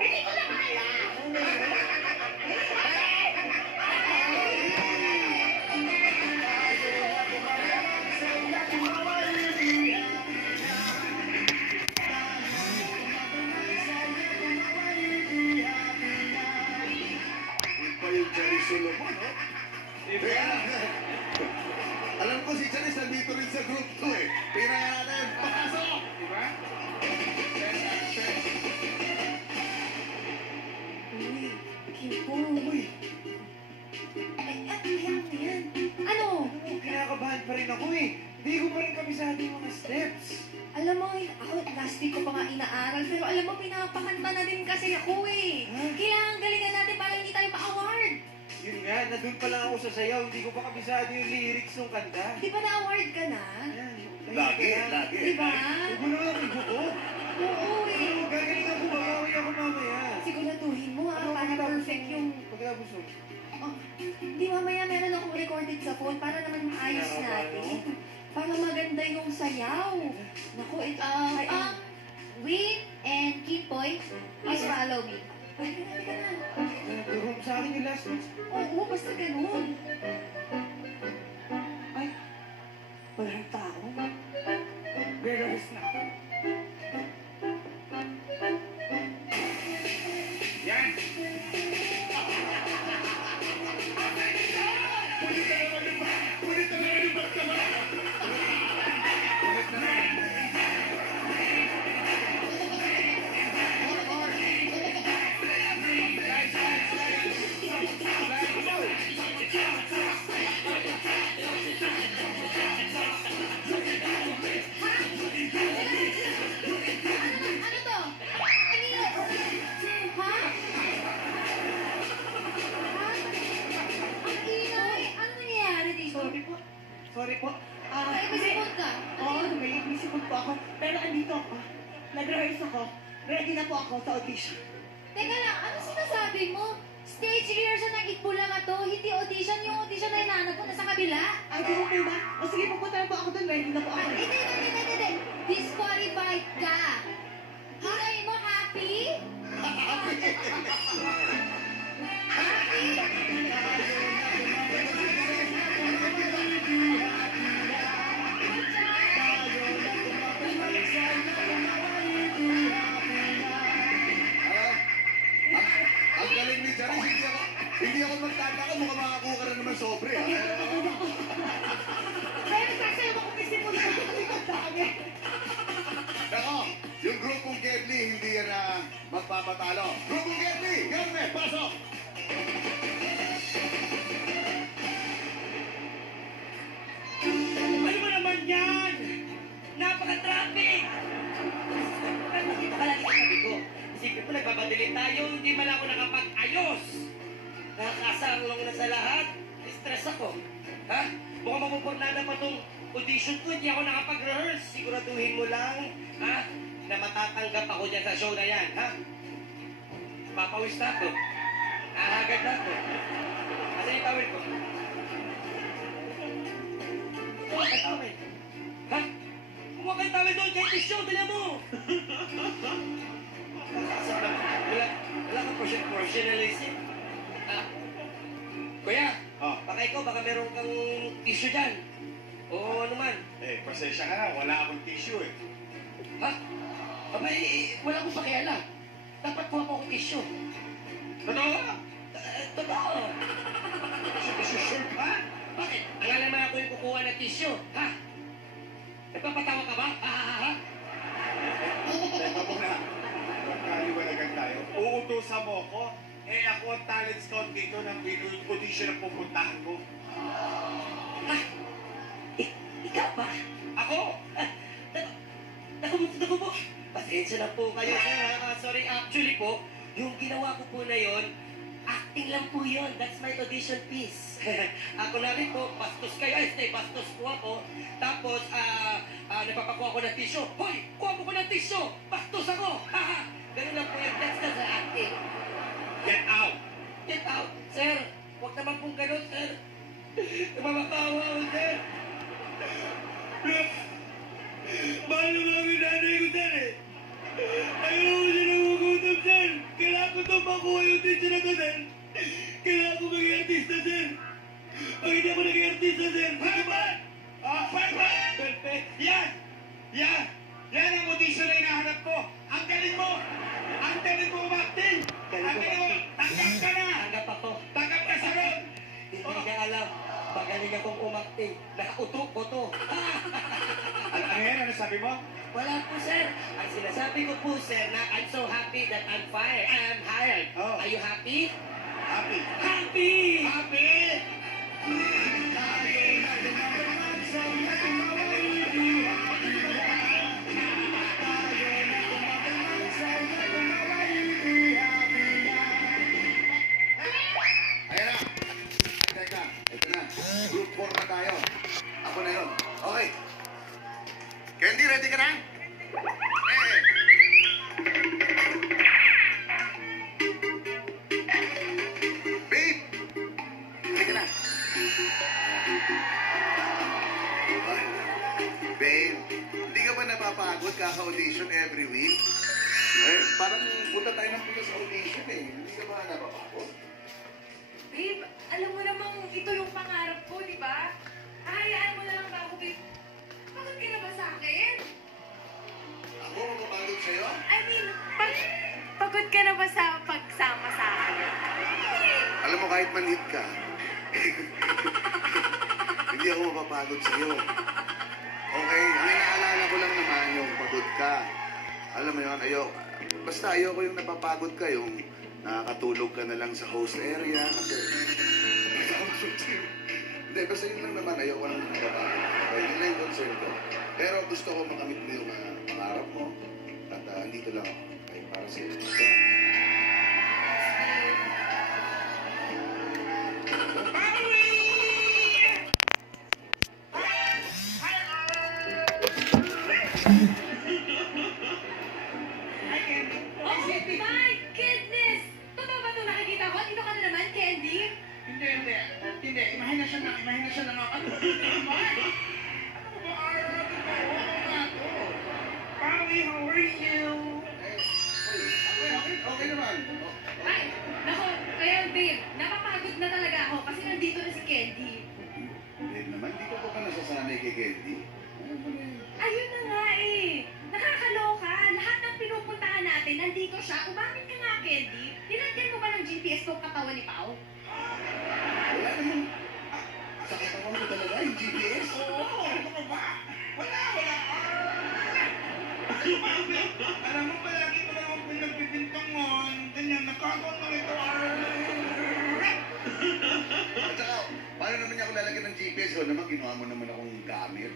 Hindi ko na kaya. Pa yung Charis Solomon, no? Alam ko si Charis nandito rin sa group 2 eh. Pira natin, pasok! Diba? Uy, Kimpo. Uy, Yan. Ano? kinakabahan pa rin ako eh. Hindi ko pa rin kabisado yung mga steps. Alam mo, ako last week ko pa nga inaaral, pero alam mo, pinapakanta na din kasi ako eh. Kailangan galingan natin para hindi tayo ma-award. Yun nga, nandun pa lang ako sa sayaw. Hindi ko pa kabisado yung lyrics ng kanta. Di ba na-award ka na? Lagi. Di ba? Huwag mo naman ibuko. Oo eh. Gagaling ako, babawi ako mamaya. Siguraduhin mo Ano para perfect yung... Pagkatapos mo. Di mamaya meron akong recorded sa phone para naman maayos natin. Para maganda yung sayaw. Naku, Win and Kipoy, please follow me. Halika na. Turo mo sa akin yung last notes. Oo, basta ganun. Ay, walang tao. Realize na ako. Yan! Ano to? Ano yun? Ha? Ang ingay. Ano nangyayari dito? Sorry po. May ibisipot ka. Ano yun? may ibisipot po ako. Pero andito ako. Nag-rehearse ako. Ready na po ako sa audition. Teka lang, ano sinasabi mo? Stage rehearsal ng Itbulaga to, hindi audition. Yung audition na hinahanap ko nasa kabila. Ay, ganun po ba? O sige, pupunta na po ako doon. Ready na po ako. Hindi. Disqualified ka. Hinay mo, happy? Happy? Ang galing ni Charis, hindi ako magtataka, mukhang makakuha ka na naman sobre. Pero kasi ako kumisin mo na ako sa akin. Nako, yung grupong Kevly, hindi yan magpapatalo. Grupong Kevly, Germe, pasok! Ano ba naman yan? Napaka-traffic! Ay, makita ka lagi sa sabi ko. Isipin mo, nagbabadelay tayo, hindi man ako nakapag-ayos. Nakakasarong na sa lahat. Stress ako. Ha? Mukhang mapupornada pa tong audition ko, hindi ako nakapag-rehearse. Siguraduhin mo lang, ha? Na matatanggap ako dyan sa show na yan, ha? Papawis na ako. Ahagad na ako. Asan yung tawel ko? Kumakang tawel. Ha? Kumakang tawel doon, kahit yung show, dala mo! Wala kang professionalism. Ah, kuya, baka ikaw, baka meron kang tissue dyan. O ano man. Pasensya ka na, wala akong tissue eh. Ha? Abay, wala akong pakialam. Dapat kuha ko akong tissue. Totoo? Totoo. Sure ba? Bakit? Akala naman ako yung kukuha ng tissue. Ha? Nagpapatawa ka ba? Ha? Teka muna, magkaliwanagan tayo. Uutusan mo ako, ako ang talent scout dito ng audition na pupuntahan ko. Ha? Ikaw ba? Ako? Naku po. Pasensya na po kayo, sir. Sorry, actually po, yung ginawa ko po na yon, acting lang po yun. That's my audition piece. Ako na rin po, bastos kayo. Bastos po ako. Tapos, nagpapakuha ko ng tissue. Hoy, kuha mo ko ng tissue. Bastos ako. Ganun lang po yun. That's just acting. Get out! Get out. Sir, huwag naman pong ganun, sir. Namamakawa ako, sir. Mahal naman ang nanay ko, sir, eh. Ayaw ko siya nagugutom, sir. Kailangan ko ito makuha yung tissue na to, sir. Kailangan ko maging artista, sir. Pag hindi ako naging artista, sir. Perfect! Perfect! Perfect. Yan! Yan! Yan ang audition na hinahanap ko! Ang galing mo! Ang galing mo umacting! Ang galing mo! Tanggap ka na! Tanggap ako. Tanggap ka sa ron! Hindi niya alam. Magaling akong umacting. Nakautok ko to. Ano yan? Ano sabi mo? Wala po, sir. Ang sinasabi ko po, sir, na I'm so happy that I'm fired. I'm hired. Oh. Are you happy? Happy! Happy! Happy! Ayan na. Diba? Babe, hindi ka ba napapagod kaka-audition every week? Eh, parang punta tayo ng punta sa audition eh. Hindi ka ba napapagod? Babe, alam mo namang ito yung pangarap ko, di ba? Hahayaan mo na lang ba ako, babe? Pagod ka na ba sa akin? Ako mapapagod sa'yo? I mean, pagod ka na ba sa pagsama sa akin? Alam mo, kahit manhid ka, hindi ako mapapagod sa'yo. Okay, ang inaalala ko lang naman yung pagod ka. Alam mo yun, basta ayoko yung napapagod ka, yung nakakatulog ka na lang sa host area kasi hindi, basta yun lang naman, ayoko lang napapagod. Okay, yun lang yung concern ko. Pero gusto ko makamit mo yung pangarap mo at andito lang ako. Okay, para sa'yo. Gusto mo? Oh my goodness! Totoo ba ito nakikita ko? Dito ka na naman, Candy? Hindi. Imahina siya ng ano ba? Pawi, how are you? Okay naman. Ay, nako, kaya babe, napapagod na talaga ako kasi nandito na si Candy. Babe naman, di ko pa nasasanay kay Candy. Ayun na nga eh. Nakakaloka. Lahat ng pinupuntahan natin, nandito siya. Umamit ka nga, Candy. Nilagyan mo ba ng GPS tong katawan ni Pao? Wala naman. Sa katawan ko talaga yung GPS. Oo, ano ka ba? Wala. Alam mo, palagi ko lang ako pinagbibintangon. Ganyan, nakakot na ito. At saka, paano naman niya ako lalagyan ng GPS? O naman, ginawa mo naman akong gamit.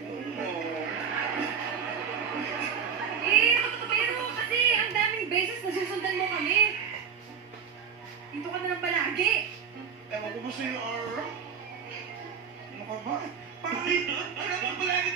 Pero kasi ang daming beses nasusundan mo kami. Dito ka na lang palagi. Ewan ko ba sa'yo, Ara? Ano ka ba? Alam mo, palagi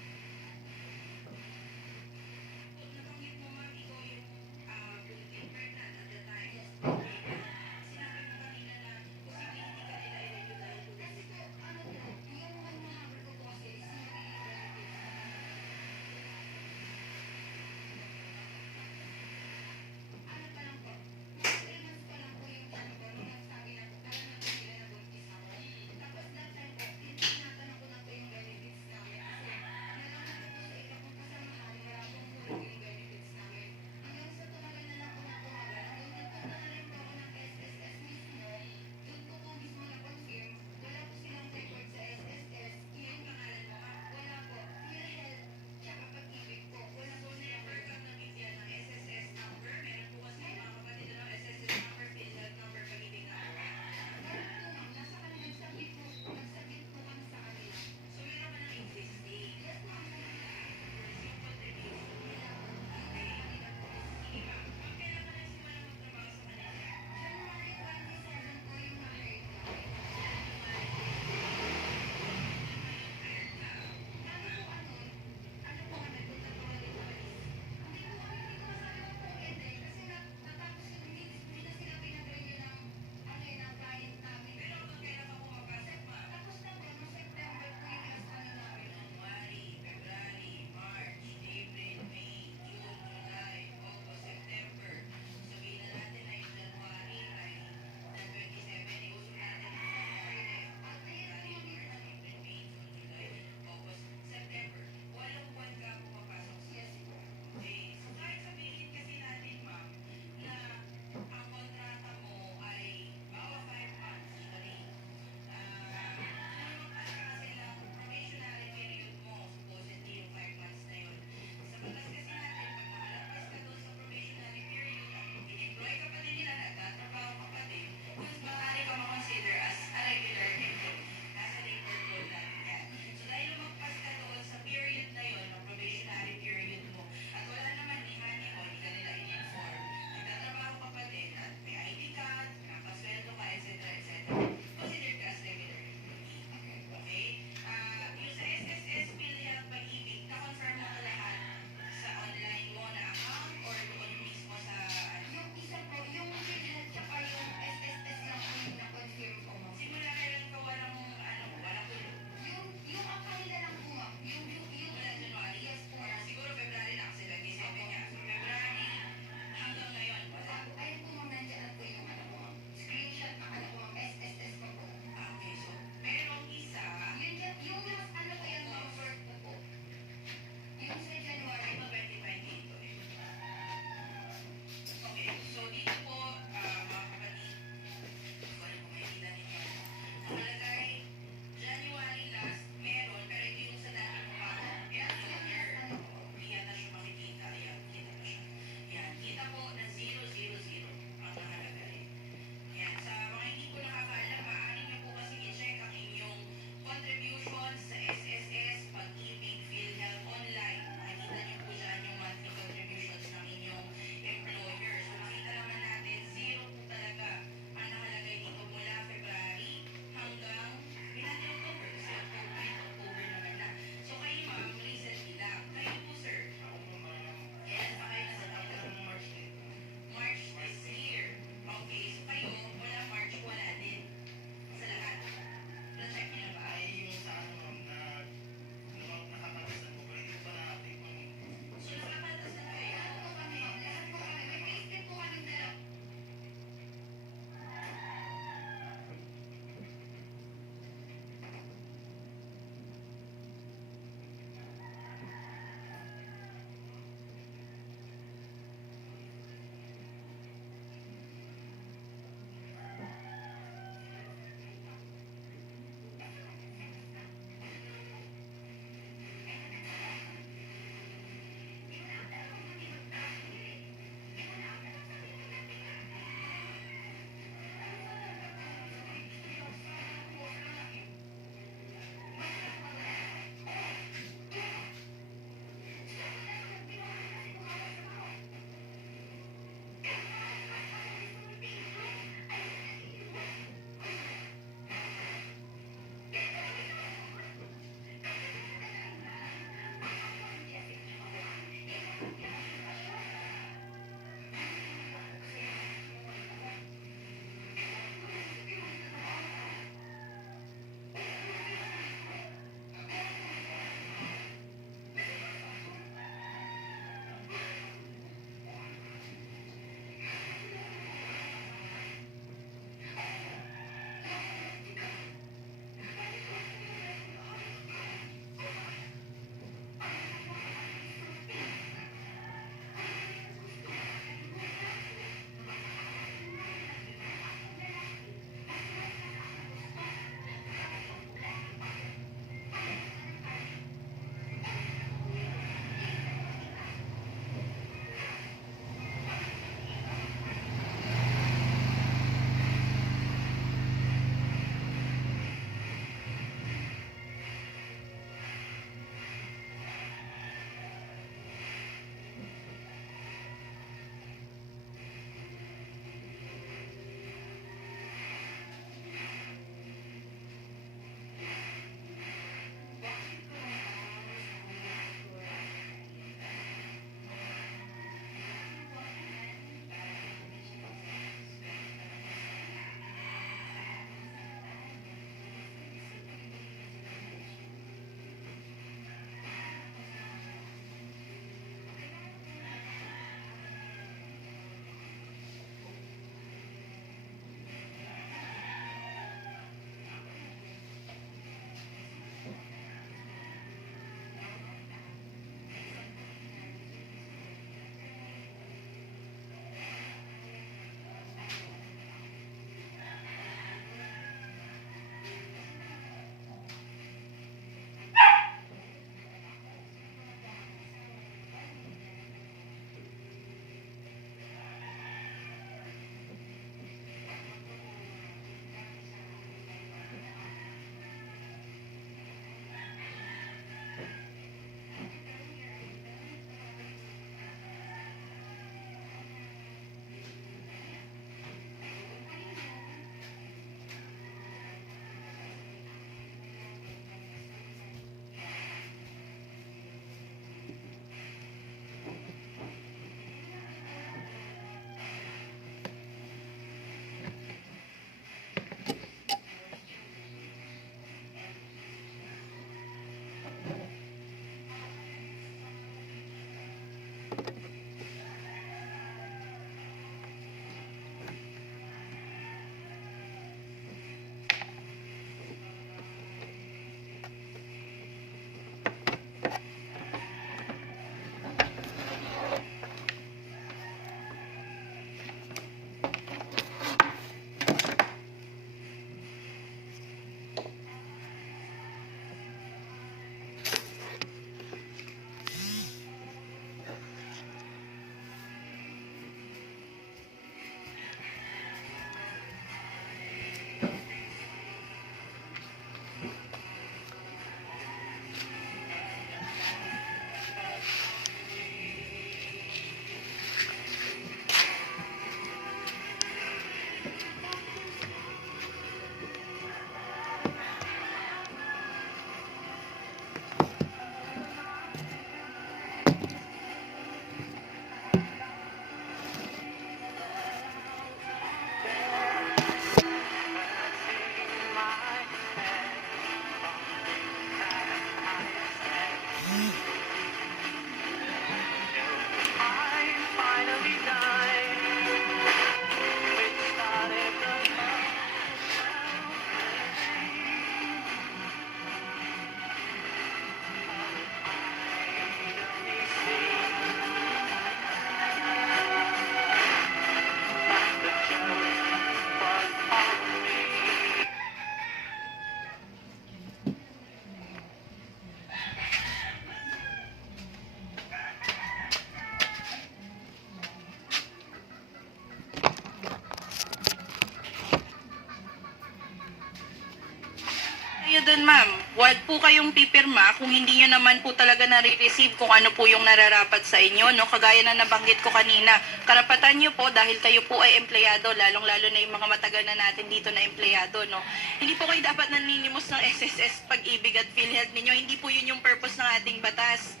Huwag po kayong pipirma kung hindi nyo naman po talaga nare-receive kung ano po yung nararapat sa inyo, no? Kagaya na nabanggit ko kanina, karapatan nyo po dahil kayo po ay empleyado, lalong-lalo na yung mga matagal na natin dito na empleyado, no? Hindi po kayo dapat naninimos ng SSS, Pag-ibig at PhilHealth ninyo. Hindi po yun yung purpose ng ating batas.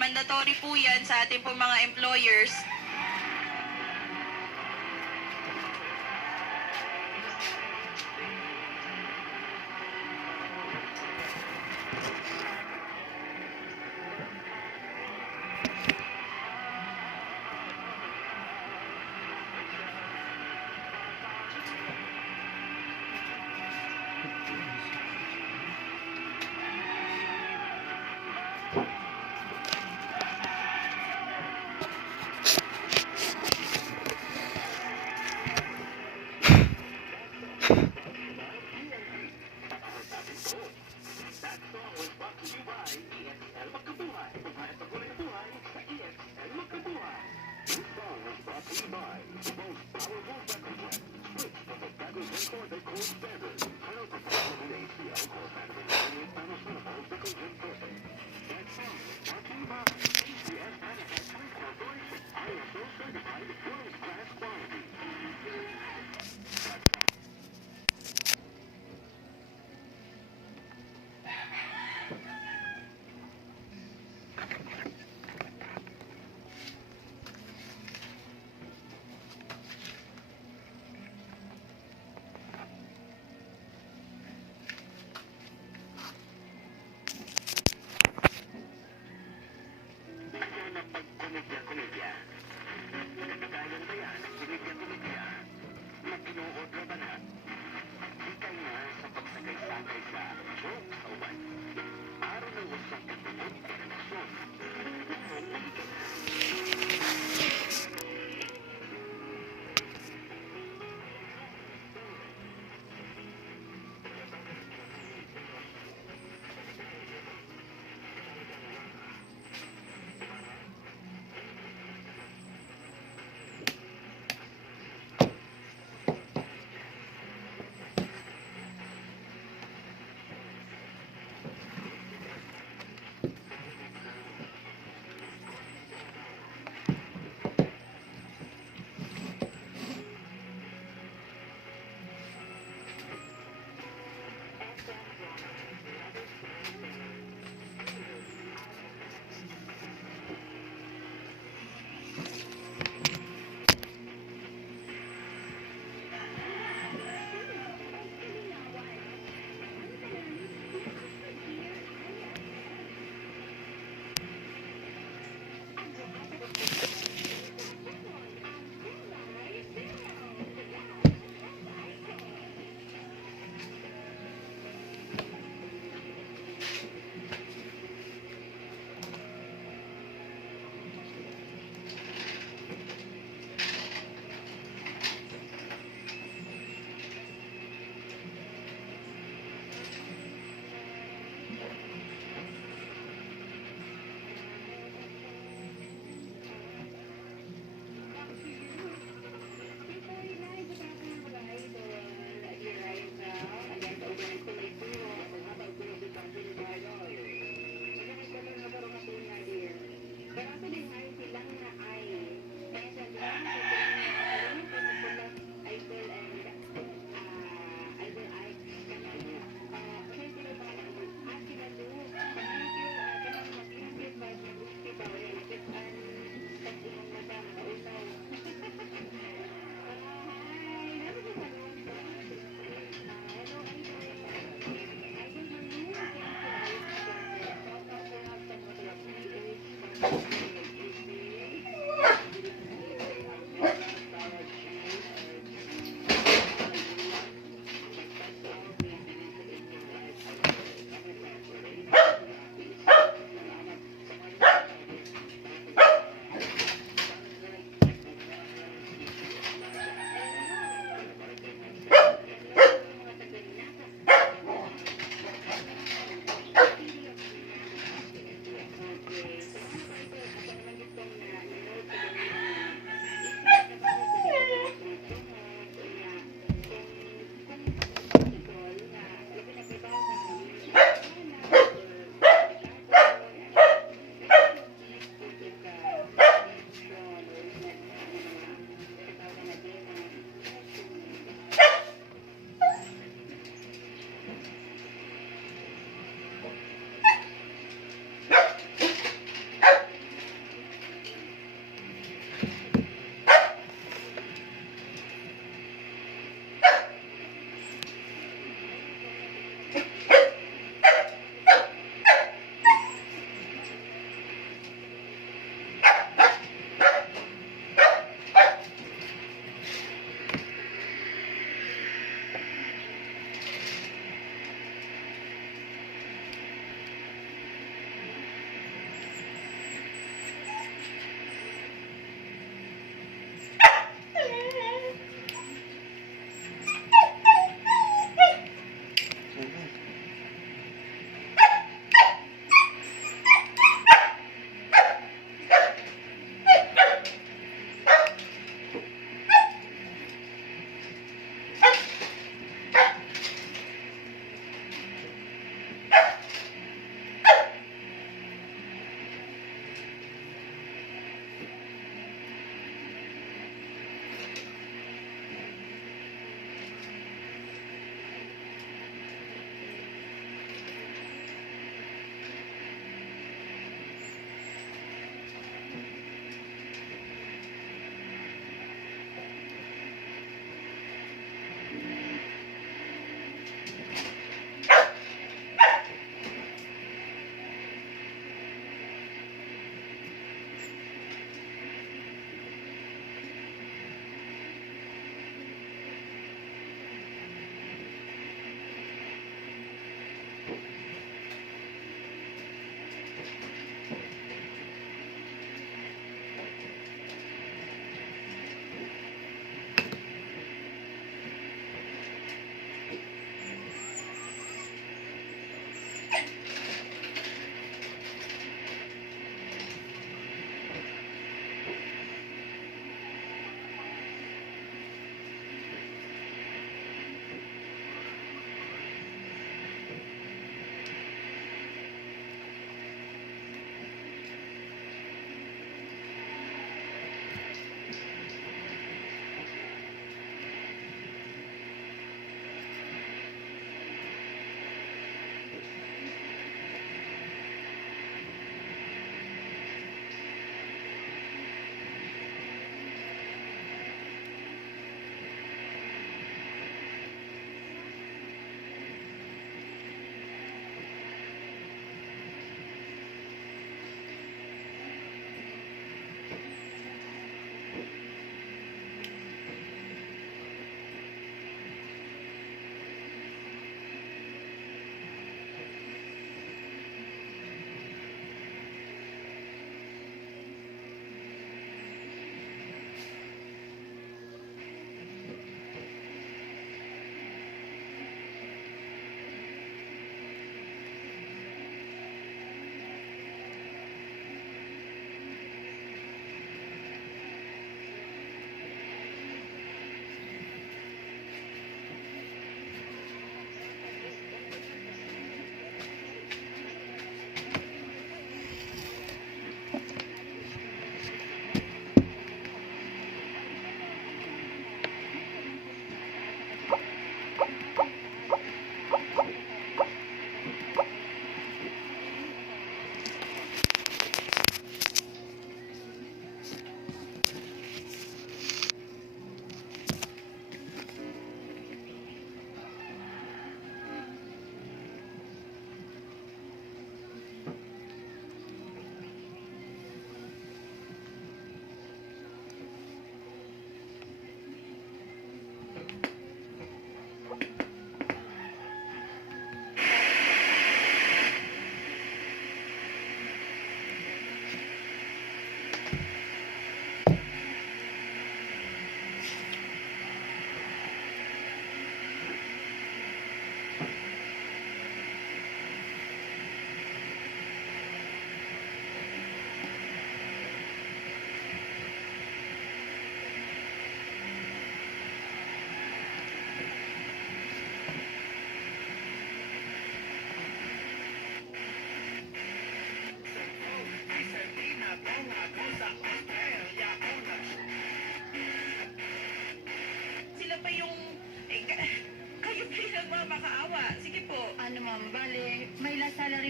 Mandatory po yan sa ating po mga employers.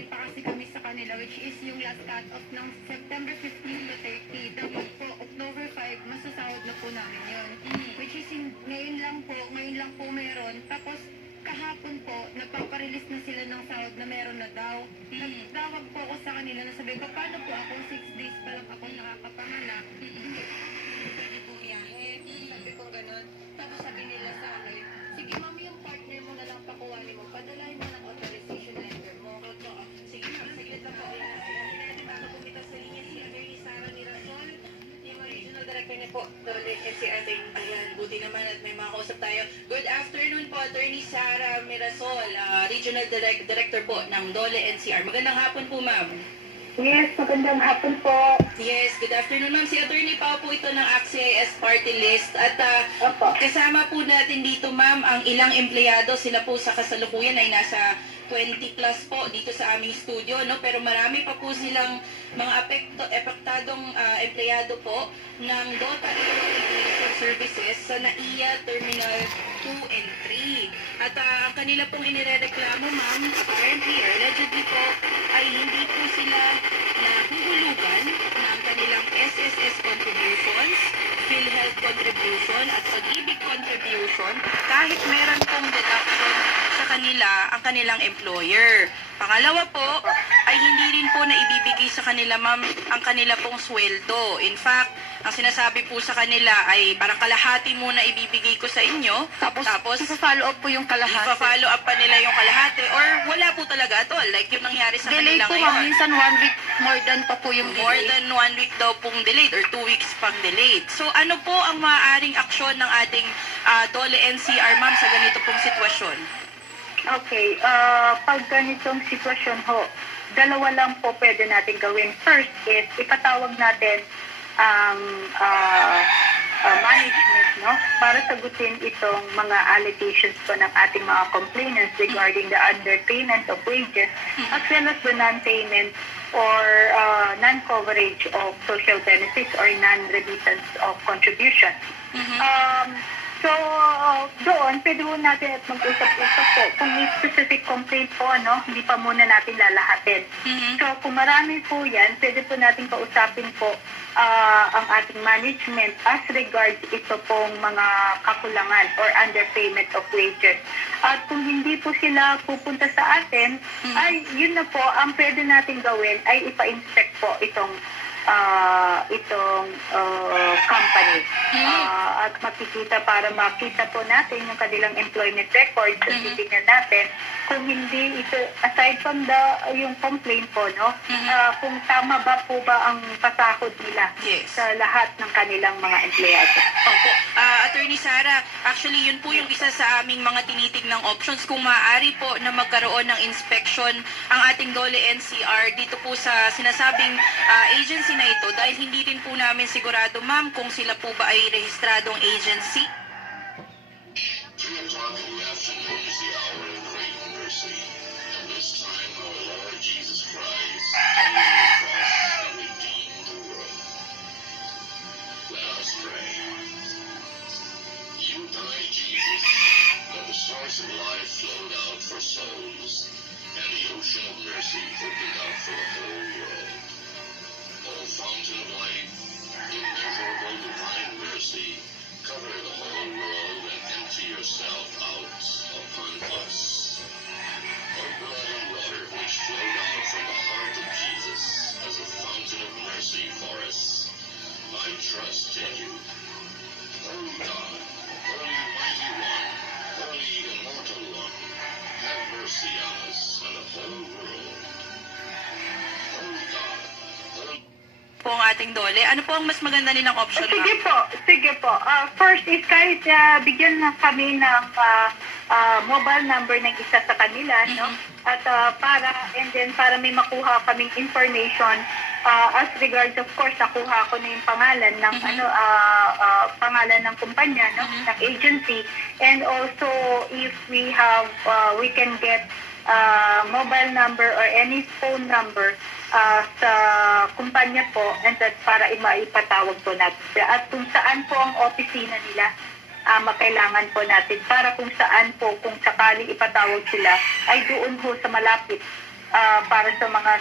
nag-delay pa kasi kami sa kanila, which is yung last cut-off ng September 15 to 30. Dapat po, October 5, masasahod na po namin yun. Which is ngayon lang po meron. Tapos kahapon po, nagpaparelease na sila ng sahod na meron na daw. Nagtawag po ako sa kanila na sabi ko, paano po ako 6 days pa lang ako nakakapanganak? Pwede bumiyahe. Sabi ko ganun. Tapos sabi nila sa akin, sige mami, yung partner mo na lang pakuhanin mo, padalahin mo ng authorization letter mo. Totoo. Sige ma'am, saglit lang po. Nakapumita sa linya si Atty. Sara Mirasol, yung regional director niya po, Dole NCR. Ayan, buti naman at may mga kausap tayo. Good afternoon po, Atty. Sara Mirasol, regional director po ng Dole NCR. Magandang hapon po, ma'am. Yes, magandang hapon po. Yes, good afternoon ma'am. Si Attorney Pao po ito ng ACT-CIS Party List. At kasama po natin dito ma'am ang ilang empleyado. Sila po sa kasalukuyan ay nasa 20 plus po dito sa aming studio, no? Pero marami pa po silang mga epektadong empleyado po ng DOTA Aeronautical Services sa NAIA Terminal 2 and 3. At ang kanila pong inirereklamo ma'am, apparently or allegedly po, ay hindi po sila nahuhulugan ng kanilang SSS contributions, PhilHealth contribution at pag-ibig contribution kahit meron pong deduction sa kanila ang kanilang employer. Pangalawa po, ay hindi rin po na ibibigay sa kanila ma'am ang kanila pong sweldo. In fact, ang sinasabi po sa kanila ay parang kalahati muna ibibigay ko sa inyo. Tapos Ipa-follow up po yung kalahati. ipa-follow up pa nila yung kalahati or wala po talaga at all. Like yung nangyari sa Delayed kanila po ngayon. ma'am, minsan 1 week, more than pa po yung More delay. than 1 week daw pong delayed or 2 weeks pang delayed. So ano po ang maaaring aksyon ng ating Dole NCR ma'am sa ganito pong sitwasyon? Okay, pag ganitong sitwasyon ho, dalawa lang po pwede natin gawin. First is, ipatawag natin ang management, no? Para sagutin itong mga allegations po ng ating mga complainants regarding the underpayment of wages as well as the non-payment or non-coverage of social benefits or non-remittance of contribution. So, doon, pwede po natin at mag-usap-usap po. Kung may specific complaint po, no, hindi pa muna natin lalahatin. So, kung marami po yan, pwede po natin kausapin po ang ating management as regards ito pong mga kakulangan or underpayment of wages. At kung hindi po sila pupunta sa atin, ay yun na po, ang pwede natin gawin ay ipa-inspect po itong company. At makikita para makita po natin yung kanilang employment records at titignan natin kung hindi ito, aside from yung complaint po, no, kung tama ba po ba ang pasahod nila sa lahat ng kanilang mga empleyado. Opo. Attorney Sara, actually yun po yung isa sa aming mga tinitignang options kung maaari po na magkaroon ng inspection ang ating Dole NCR dito po sa sinasabing agency na ito dahil hindi rin po namin sigurado ma'am kung sila po ba ay rehistradong agency. 3 o'clock in the afternoon is the hour of great mercy, and this time our Lord Jesus Christ came to the cross and redeemed the world. Let us pray. You died, Jesus, that the source of life flowed out for souls, and the ocean of mercy opened up for the whole world. O fountain of life, immeasurable divine mercy, cover the whole world and empty yourself out upon us. O blood and water which flowed out from the heart of Jesus as a fountain of mercy for us, I trust in you. Holy God, Holy Mighty One, Holy Immortal One, have mercy on us and the whole world. Holy God, Holy Po ang ating Dole. Ano po ang mas maganda nilang option ma'am? Sige po. First is kahit bigyan na kami ng mobile number ng isa sa kanila, no? At and then para may makuha kaming information as regards, of course, nakuha ko na yung pangalan ng pangalan ng kumpanya, no? Ng agency, and also if we have we can get mobile number or any phone number sa kumpanya po, and that para maipatawag po natin. At kung saan po ang opisina nila, makailangan po natin para kung saan po, kung sakaling ipatawag sila, ay doon po sa malapit para sa mga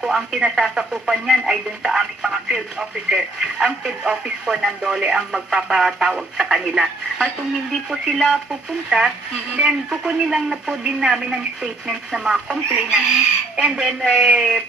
kung ang kinasasakupan niyan ay dun sa aming mga field officer. Ang field office po ng DOLE ang magpapatawag sa kanila. At kung hindi po sila pupunta, then kukunin lang na po din namin ang statements ng mga complainants. And then,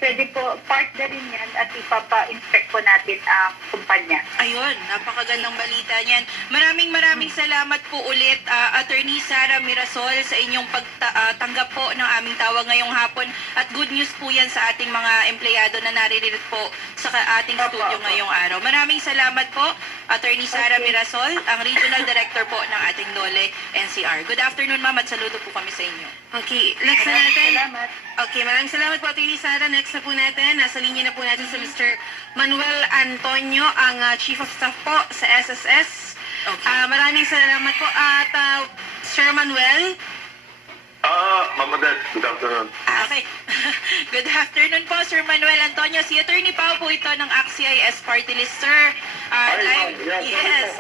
pwede po, part na rin yan at ipapa-inspect po natin ang kumpanya. Ayun, napakagandang balita niyan. Maraming salamat po ulit, Attorney Sara Mirasol, sa inyong pagtanggap po ng aming tawag ngayong hapon. At good news po yan sa ating mga empleyado na naririnig po sa ating studio ngayong araw. Maraming salamat po, Attorney Sara Mirasol, ang Regional Director po ng ating DOLE NCR. Good afternoon, ma'am, at saludo po kami sa inyo. Okay, next na natin. Salamat. Okay, maraming salamat po, Atty. Sara. Next na po natin, nasa linya na po natin si Mr. Manuel Antonio, ang Chief of Staff po sa SSS. Okay. Maraming salamat po. At Sir Manuel, Mama Dad, good afternoon. Okay. Good afternoon po, Sir Manuel Antonio. Si Attorney Pao po ito ng AXIS Party List, sir. Live, yes.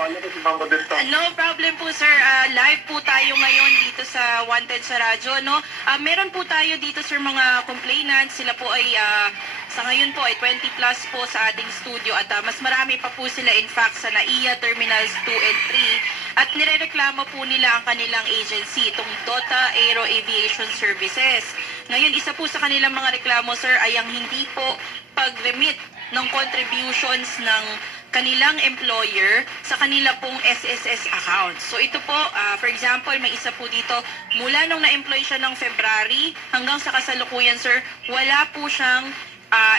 No problem po, sir. Live po tayo ngayon dito sa Wanted sa Radyo, no? Meron po tayo dito, sir, mga complainants. Sila po ay, sa ngayon po, ay 20 plus po sa ating studio. At mas marami pa po sila, in fact, sa NAIA Terminals 2 and 3. At nirereklamo po nila ang kanilang agency, itong DOTA Aero Aviation Services. Ngayon, isa po sa kanilang mga reklamo, sir, ay ang hindi po pag-remit ng contributions ng kanilang employer sa kanila pong SSS account. So ito po, for example, may isa po dito, mula nung na-employ siya ng February hanggang sa kasalukuyan, sir, wala po siyang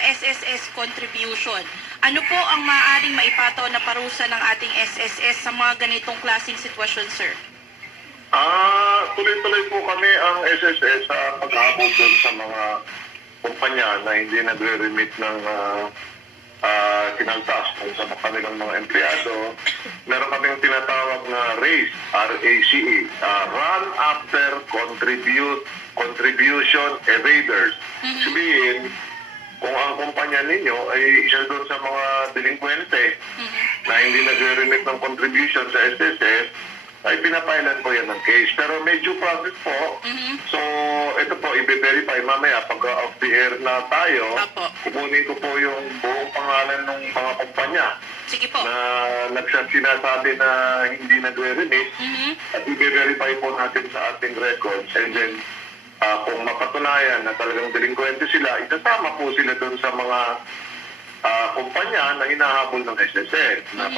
SSS contribution. Ano po ang maaaring maipataw na parusa ng ating SSS sa mga ganitong klaseng sitwasyon, sir? Tuloy-tuloy po kami ang SSS sa paghabol doon sa mga kumpanya na hindi nagre-remit ng kinaltas kung sa kanilang mga empleyado. Meron kaming tinatawag na RACE, R-A-C-E, Run After Contribution Evaders. Sabihin, kung ang kumpanya ninyo ay isa doon sa mga delinkwente na hindi nagre-remit ng contribution sa SSS, ay pinapailan po yan ng case. Pero may due process po. So, ito po, i-verify mamaya pag off the air na tayo. Kukunin ko po yung buong pangalan ng mga kumpanya. Sige po. Na sinasabi na hindi nagre-remit. At i-verify po natin sa ating records. And then, kung mapatunayan na talagang delinkwente sila, isasama po sila doon sa mga kumpanya na hinahabol ng SSS. Na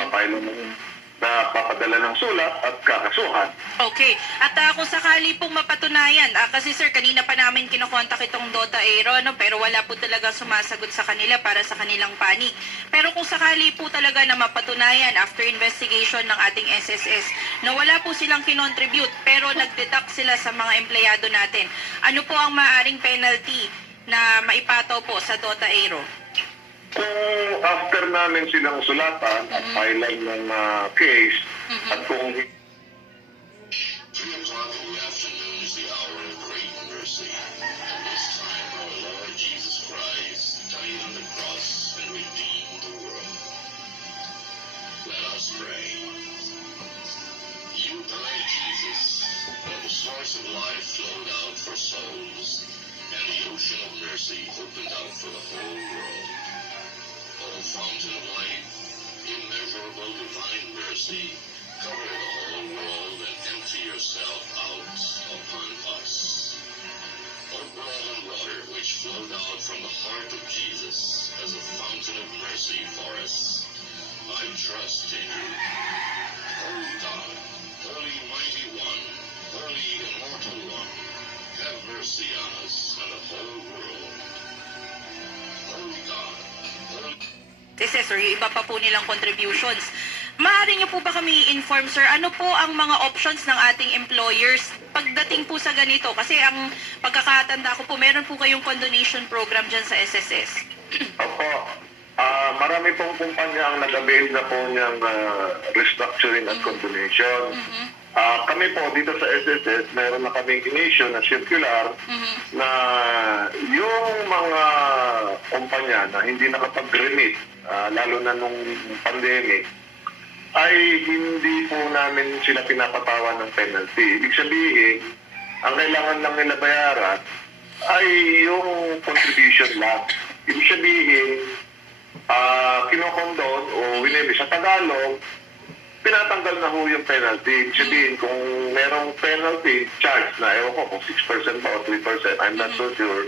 papadala ng sulat at kakasuhan. Okay. At kung sakali pong mapatunayan, kasi sir, kanina pa namin kinokontak itong DOTA Aero, no? Pero wala po talaga sumasagot sa kanila para sa kanilang panig. Pero kung sakali po talaga na mapatunayan after investigation ng ating SSS na wala po silang kinontribute pero nag-deduct sila sa mga empleyado natin, ano po ang maaaring penalty na maipataw po sa DOTA Aero? Kung after namin silang sulatan at filing ng case, at kung 3 o'clock in the afternoon is the hour of great mercy. And this time our Lord Jesus Christ died on the cross and redeemed the world. Let us pray. You died, Jesus, when the source of life flowed out for souls, and the ocean of mercy opened out for the whole world. O fountain of life, immeasurable divine mercy, cover the whole world and empty yourself out upon us. O bread and water which flowed out from the heart of Jesus as a fountain of mercy for us, I trust in you. Holy God, Holy Mighty One, Holy Immortal One, have mercy on us and the whole world. Holy God, Holy... Kasi sir, yung iba pa po nilang contributions. Maaari niyo po ba kami inform, sir, ano po ang mga options ng ating employers pagdating po sa ganito? Kasi ang pagkakatanda ko po, meron po kayong condonation program dyan sa SSS. Opo. Marami pong kumpanya ang nag-avail na po niyang restructuring at condonation. Kami po dito sa SSS, meron na kaming initial na circular na yung mga kumpanya na hindi nakapag-remit, lalo na nung pandemic, ay hindi po namin sila pinapatawan ng penalty. Ibig sabihin, ang kailangan lang nila bayaran ay yung contribution lang. Ibig sabihin, kinokondon o winibi sa Tagalog, pinatanggal na ho yung penalty. Ibig sabihin, kung merong penalty charge na, ewan ko kung 6% ba o 3%, I'm not so sure.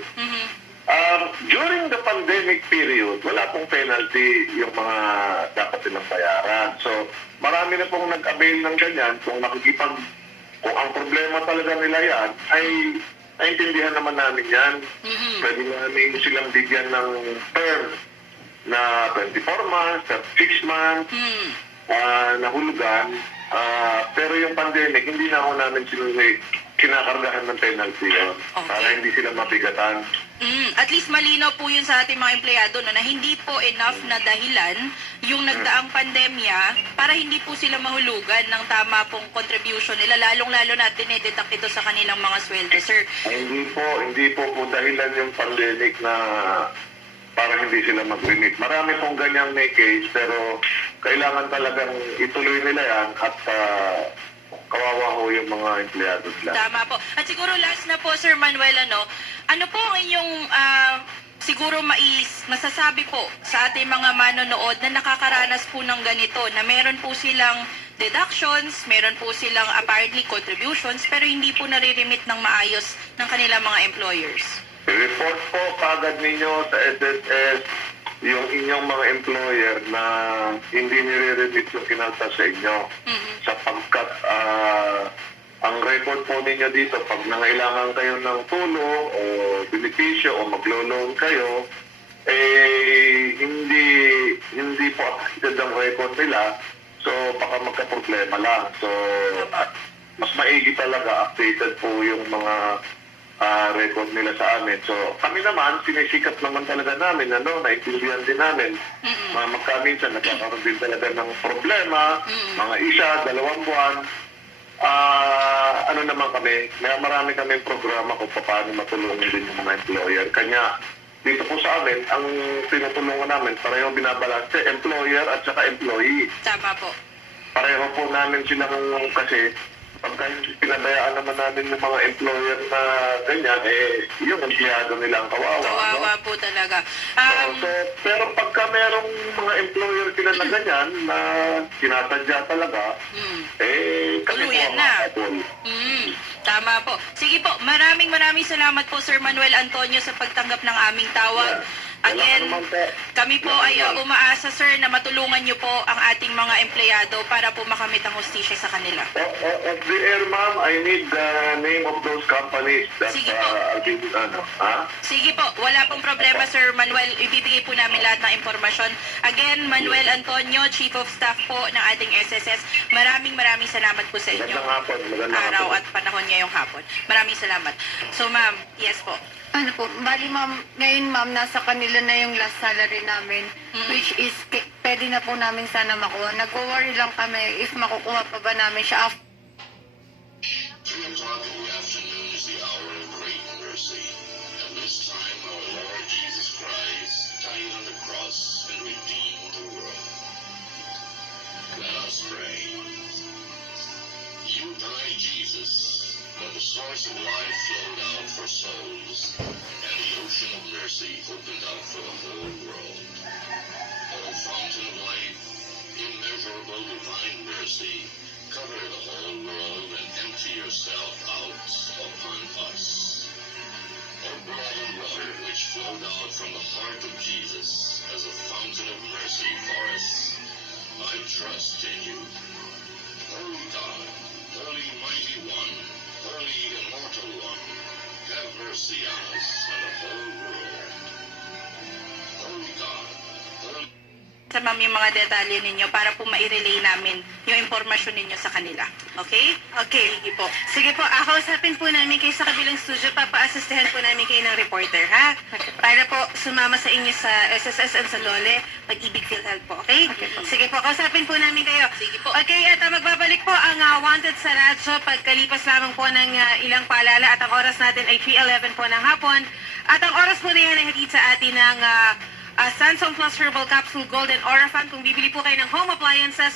During the pandemic period, wala pong penalty yung mga dapat nilang bayaran. So, marami na pong nag-avail ng ganyan. Kung ang problema talaga nila yan, ay naintindihan naman namin yan. Pwede namin silang bigyan ng term na 24 months, 6 months, na hulugan. Pero yung pandemic, hindi na ako namin kinakargahan ng penalty yun. Para hindi sila mapigatan. At least malinaw po yun sa ating mga empleyado no, na hindi po enough na dahilan yung nagdaang pandemya para hindi po sila mahulugan ng tama pong contribution nila, lalong-lalo na dinedetect ito sa kanilang mga sweldo, sir. Hindi po dahilan yung pandemic na para hindi sila mag-remit. Marami pong ganyang may case, pero kailangan talagang ituloy nila yan at kawawa ho yung mga empleyado nila. Tama po. At siguro last na po, Sir Manuel, ano po ang inyong siguro masasabi po sa ating mga manonood na nakakaranas po ng ganito, na meron po silang deductions, meron po silang apparently contributions, pero hindi po nare-remit ng maayos ng kanilang mga employers? I-report po kagad ninyo sa SSS yung inyong mga employer na hindi nire-remit yung kinalta sa inyo. Sapagkat ang record po ninyo dito, pag nangailangan kayo ng tulong o benepisyo o maglo-loan kayo, hindi po affected ang record nila. So, baka magka-problema lang. So, mas maigi talaga, updated po yung mga record nila sa amin. So, kami naman, sinisikat naman talaga namin, naintindihan din namin. Magkaminsan, nagkakaroon din talaga ng problema, mga 1, 2 buwan. Naman kami, marami kaming programa kung paano matulungan din yung mga employer. Kanya, dito po sa amin, ang tinutulungan namin, pareho binabalanse, employer at saka employee. Tama po. Pareho po namin silang kasi, pagka pinabayaan naman namin ng mga employer na ganyan, yung empleyado nila ang kawawa. Kawawa po talaga. Pero pagka merong mga employer sila na ganyan, na sinasadya talaga, kami po ang makakapon. Tama po. Sige po, maraming salamat po, Sir Manuel Antonio, sa pagtanggap ng aming tawag. Again, kami po ay umaasa, sir, na matulungan niyo po ang ating mga empleyado para po makamit ang hustisya sa kanila. Of the air, ma'am, I need the name of those companies that Sige po. Sige po, wala pong problema, Sir Manuel. Ibibigay po namin lahat ng impormasyon. Again, Manuel Antonio, Chief of Staff po ng ating SSS. Maraming salamat po sa inyo. Araw at panahon ngayong hapon. Maraming salamat. So, ma'am, yes po. Bali ma'am, ngayon ma'am, nasa kanila na yung last salary namin, which is, pwede na po namin sana makuha. Nag-worry lang kami if makukuha pa ba namin siya after. 3 o'clock in the afternoon is the hour of great mercy. At this time, our Lord Jesus Christ died on the cross and redeemed the world. Let us pray. You died, Jesus, but the source of life flowed out for souls, and the ocean of mercy opened up for the whole world. O fountain of life, immeasurable divine mercy, cover the whole world and empty yourself out upon us. O bread and water which flowed out from the heart of Jesus as a fountain of mercy for us, I trust in you. Holy God, Holy Mighty One, Holy Immortal One, have mercy on us and the whole world. Holy God, Holy... Sa ma'am yung mga detalye ninyo para po ma-relay namin yung impormasyon ninyo sa kanila. Okay? Okay. Sige po. Sige po, kausapin po namin kayo sa kabilang studio. Papa-assistahan po namin kayo ng reporter, ha? Para po sumama sa inyo sa SSS and sa Lole, Pag-ibig PhilHealth po, okay? Sige po, kausapin po namin kayo. Sige po. Okay, at magbabalik po ang Wanted sa radyo pagkalipas lamang po ng ilang paalala at ang oras natin ay 3:11 po ng hapon. At ang oras po na yan ay hatid sa atin ng Samsung Plus Herbal Capsule Golden Oraphan. Kung bibili po kayo ng home appliances,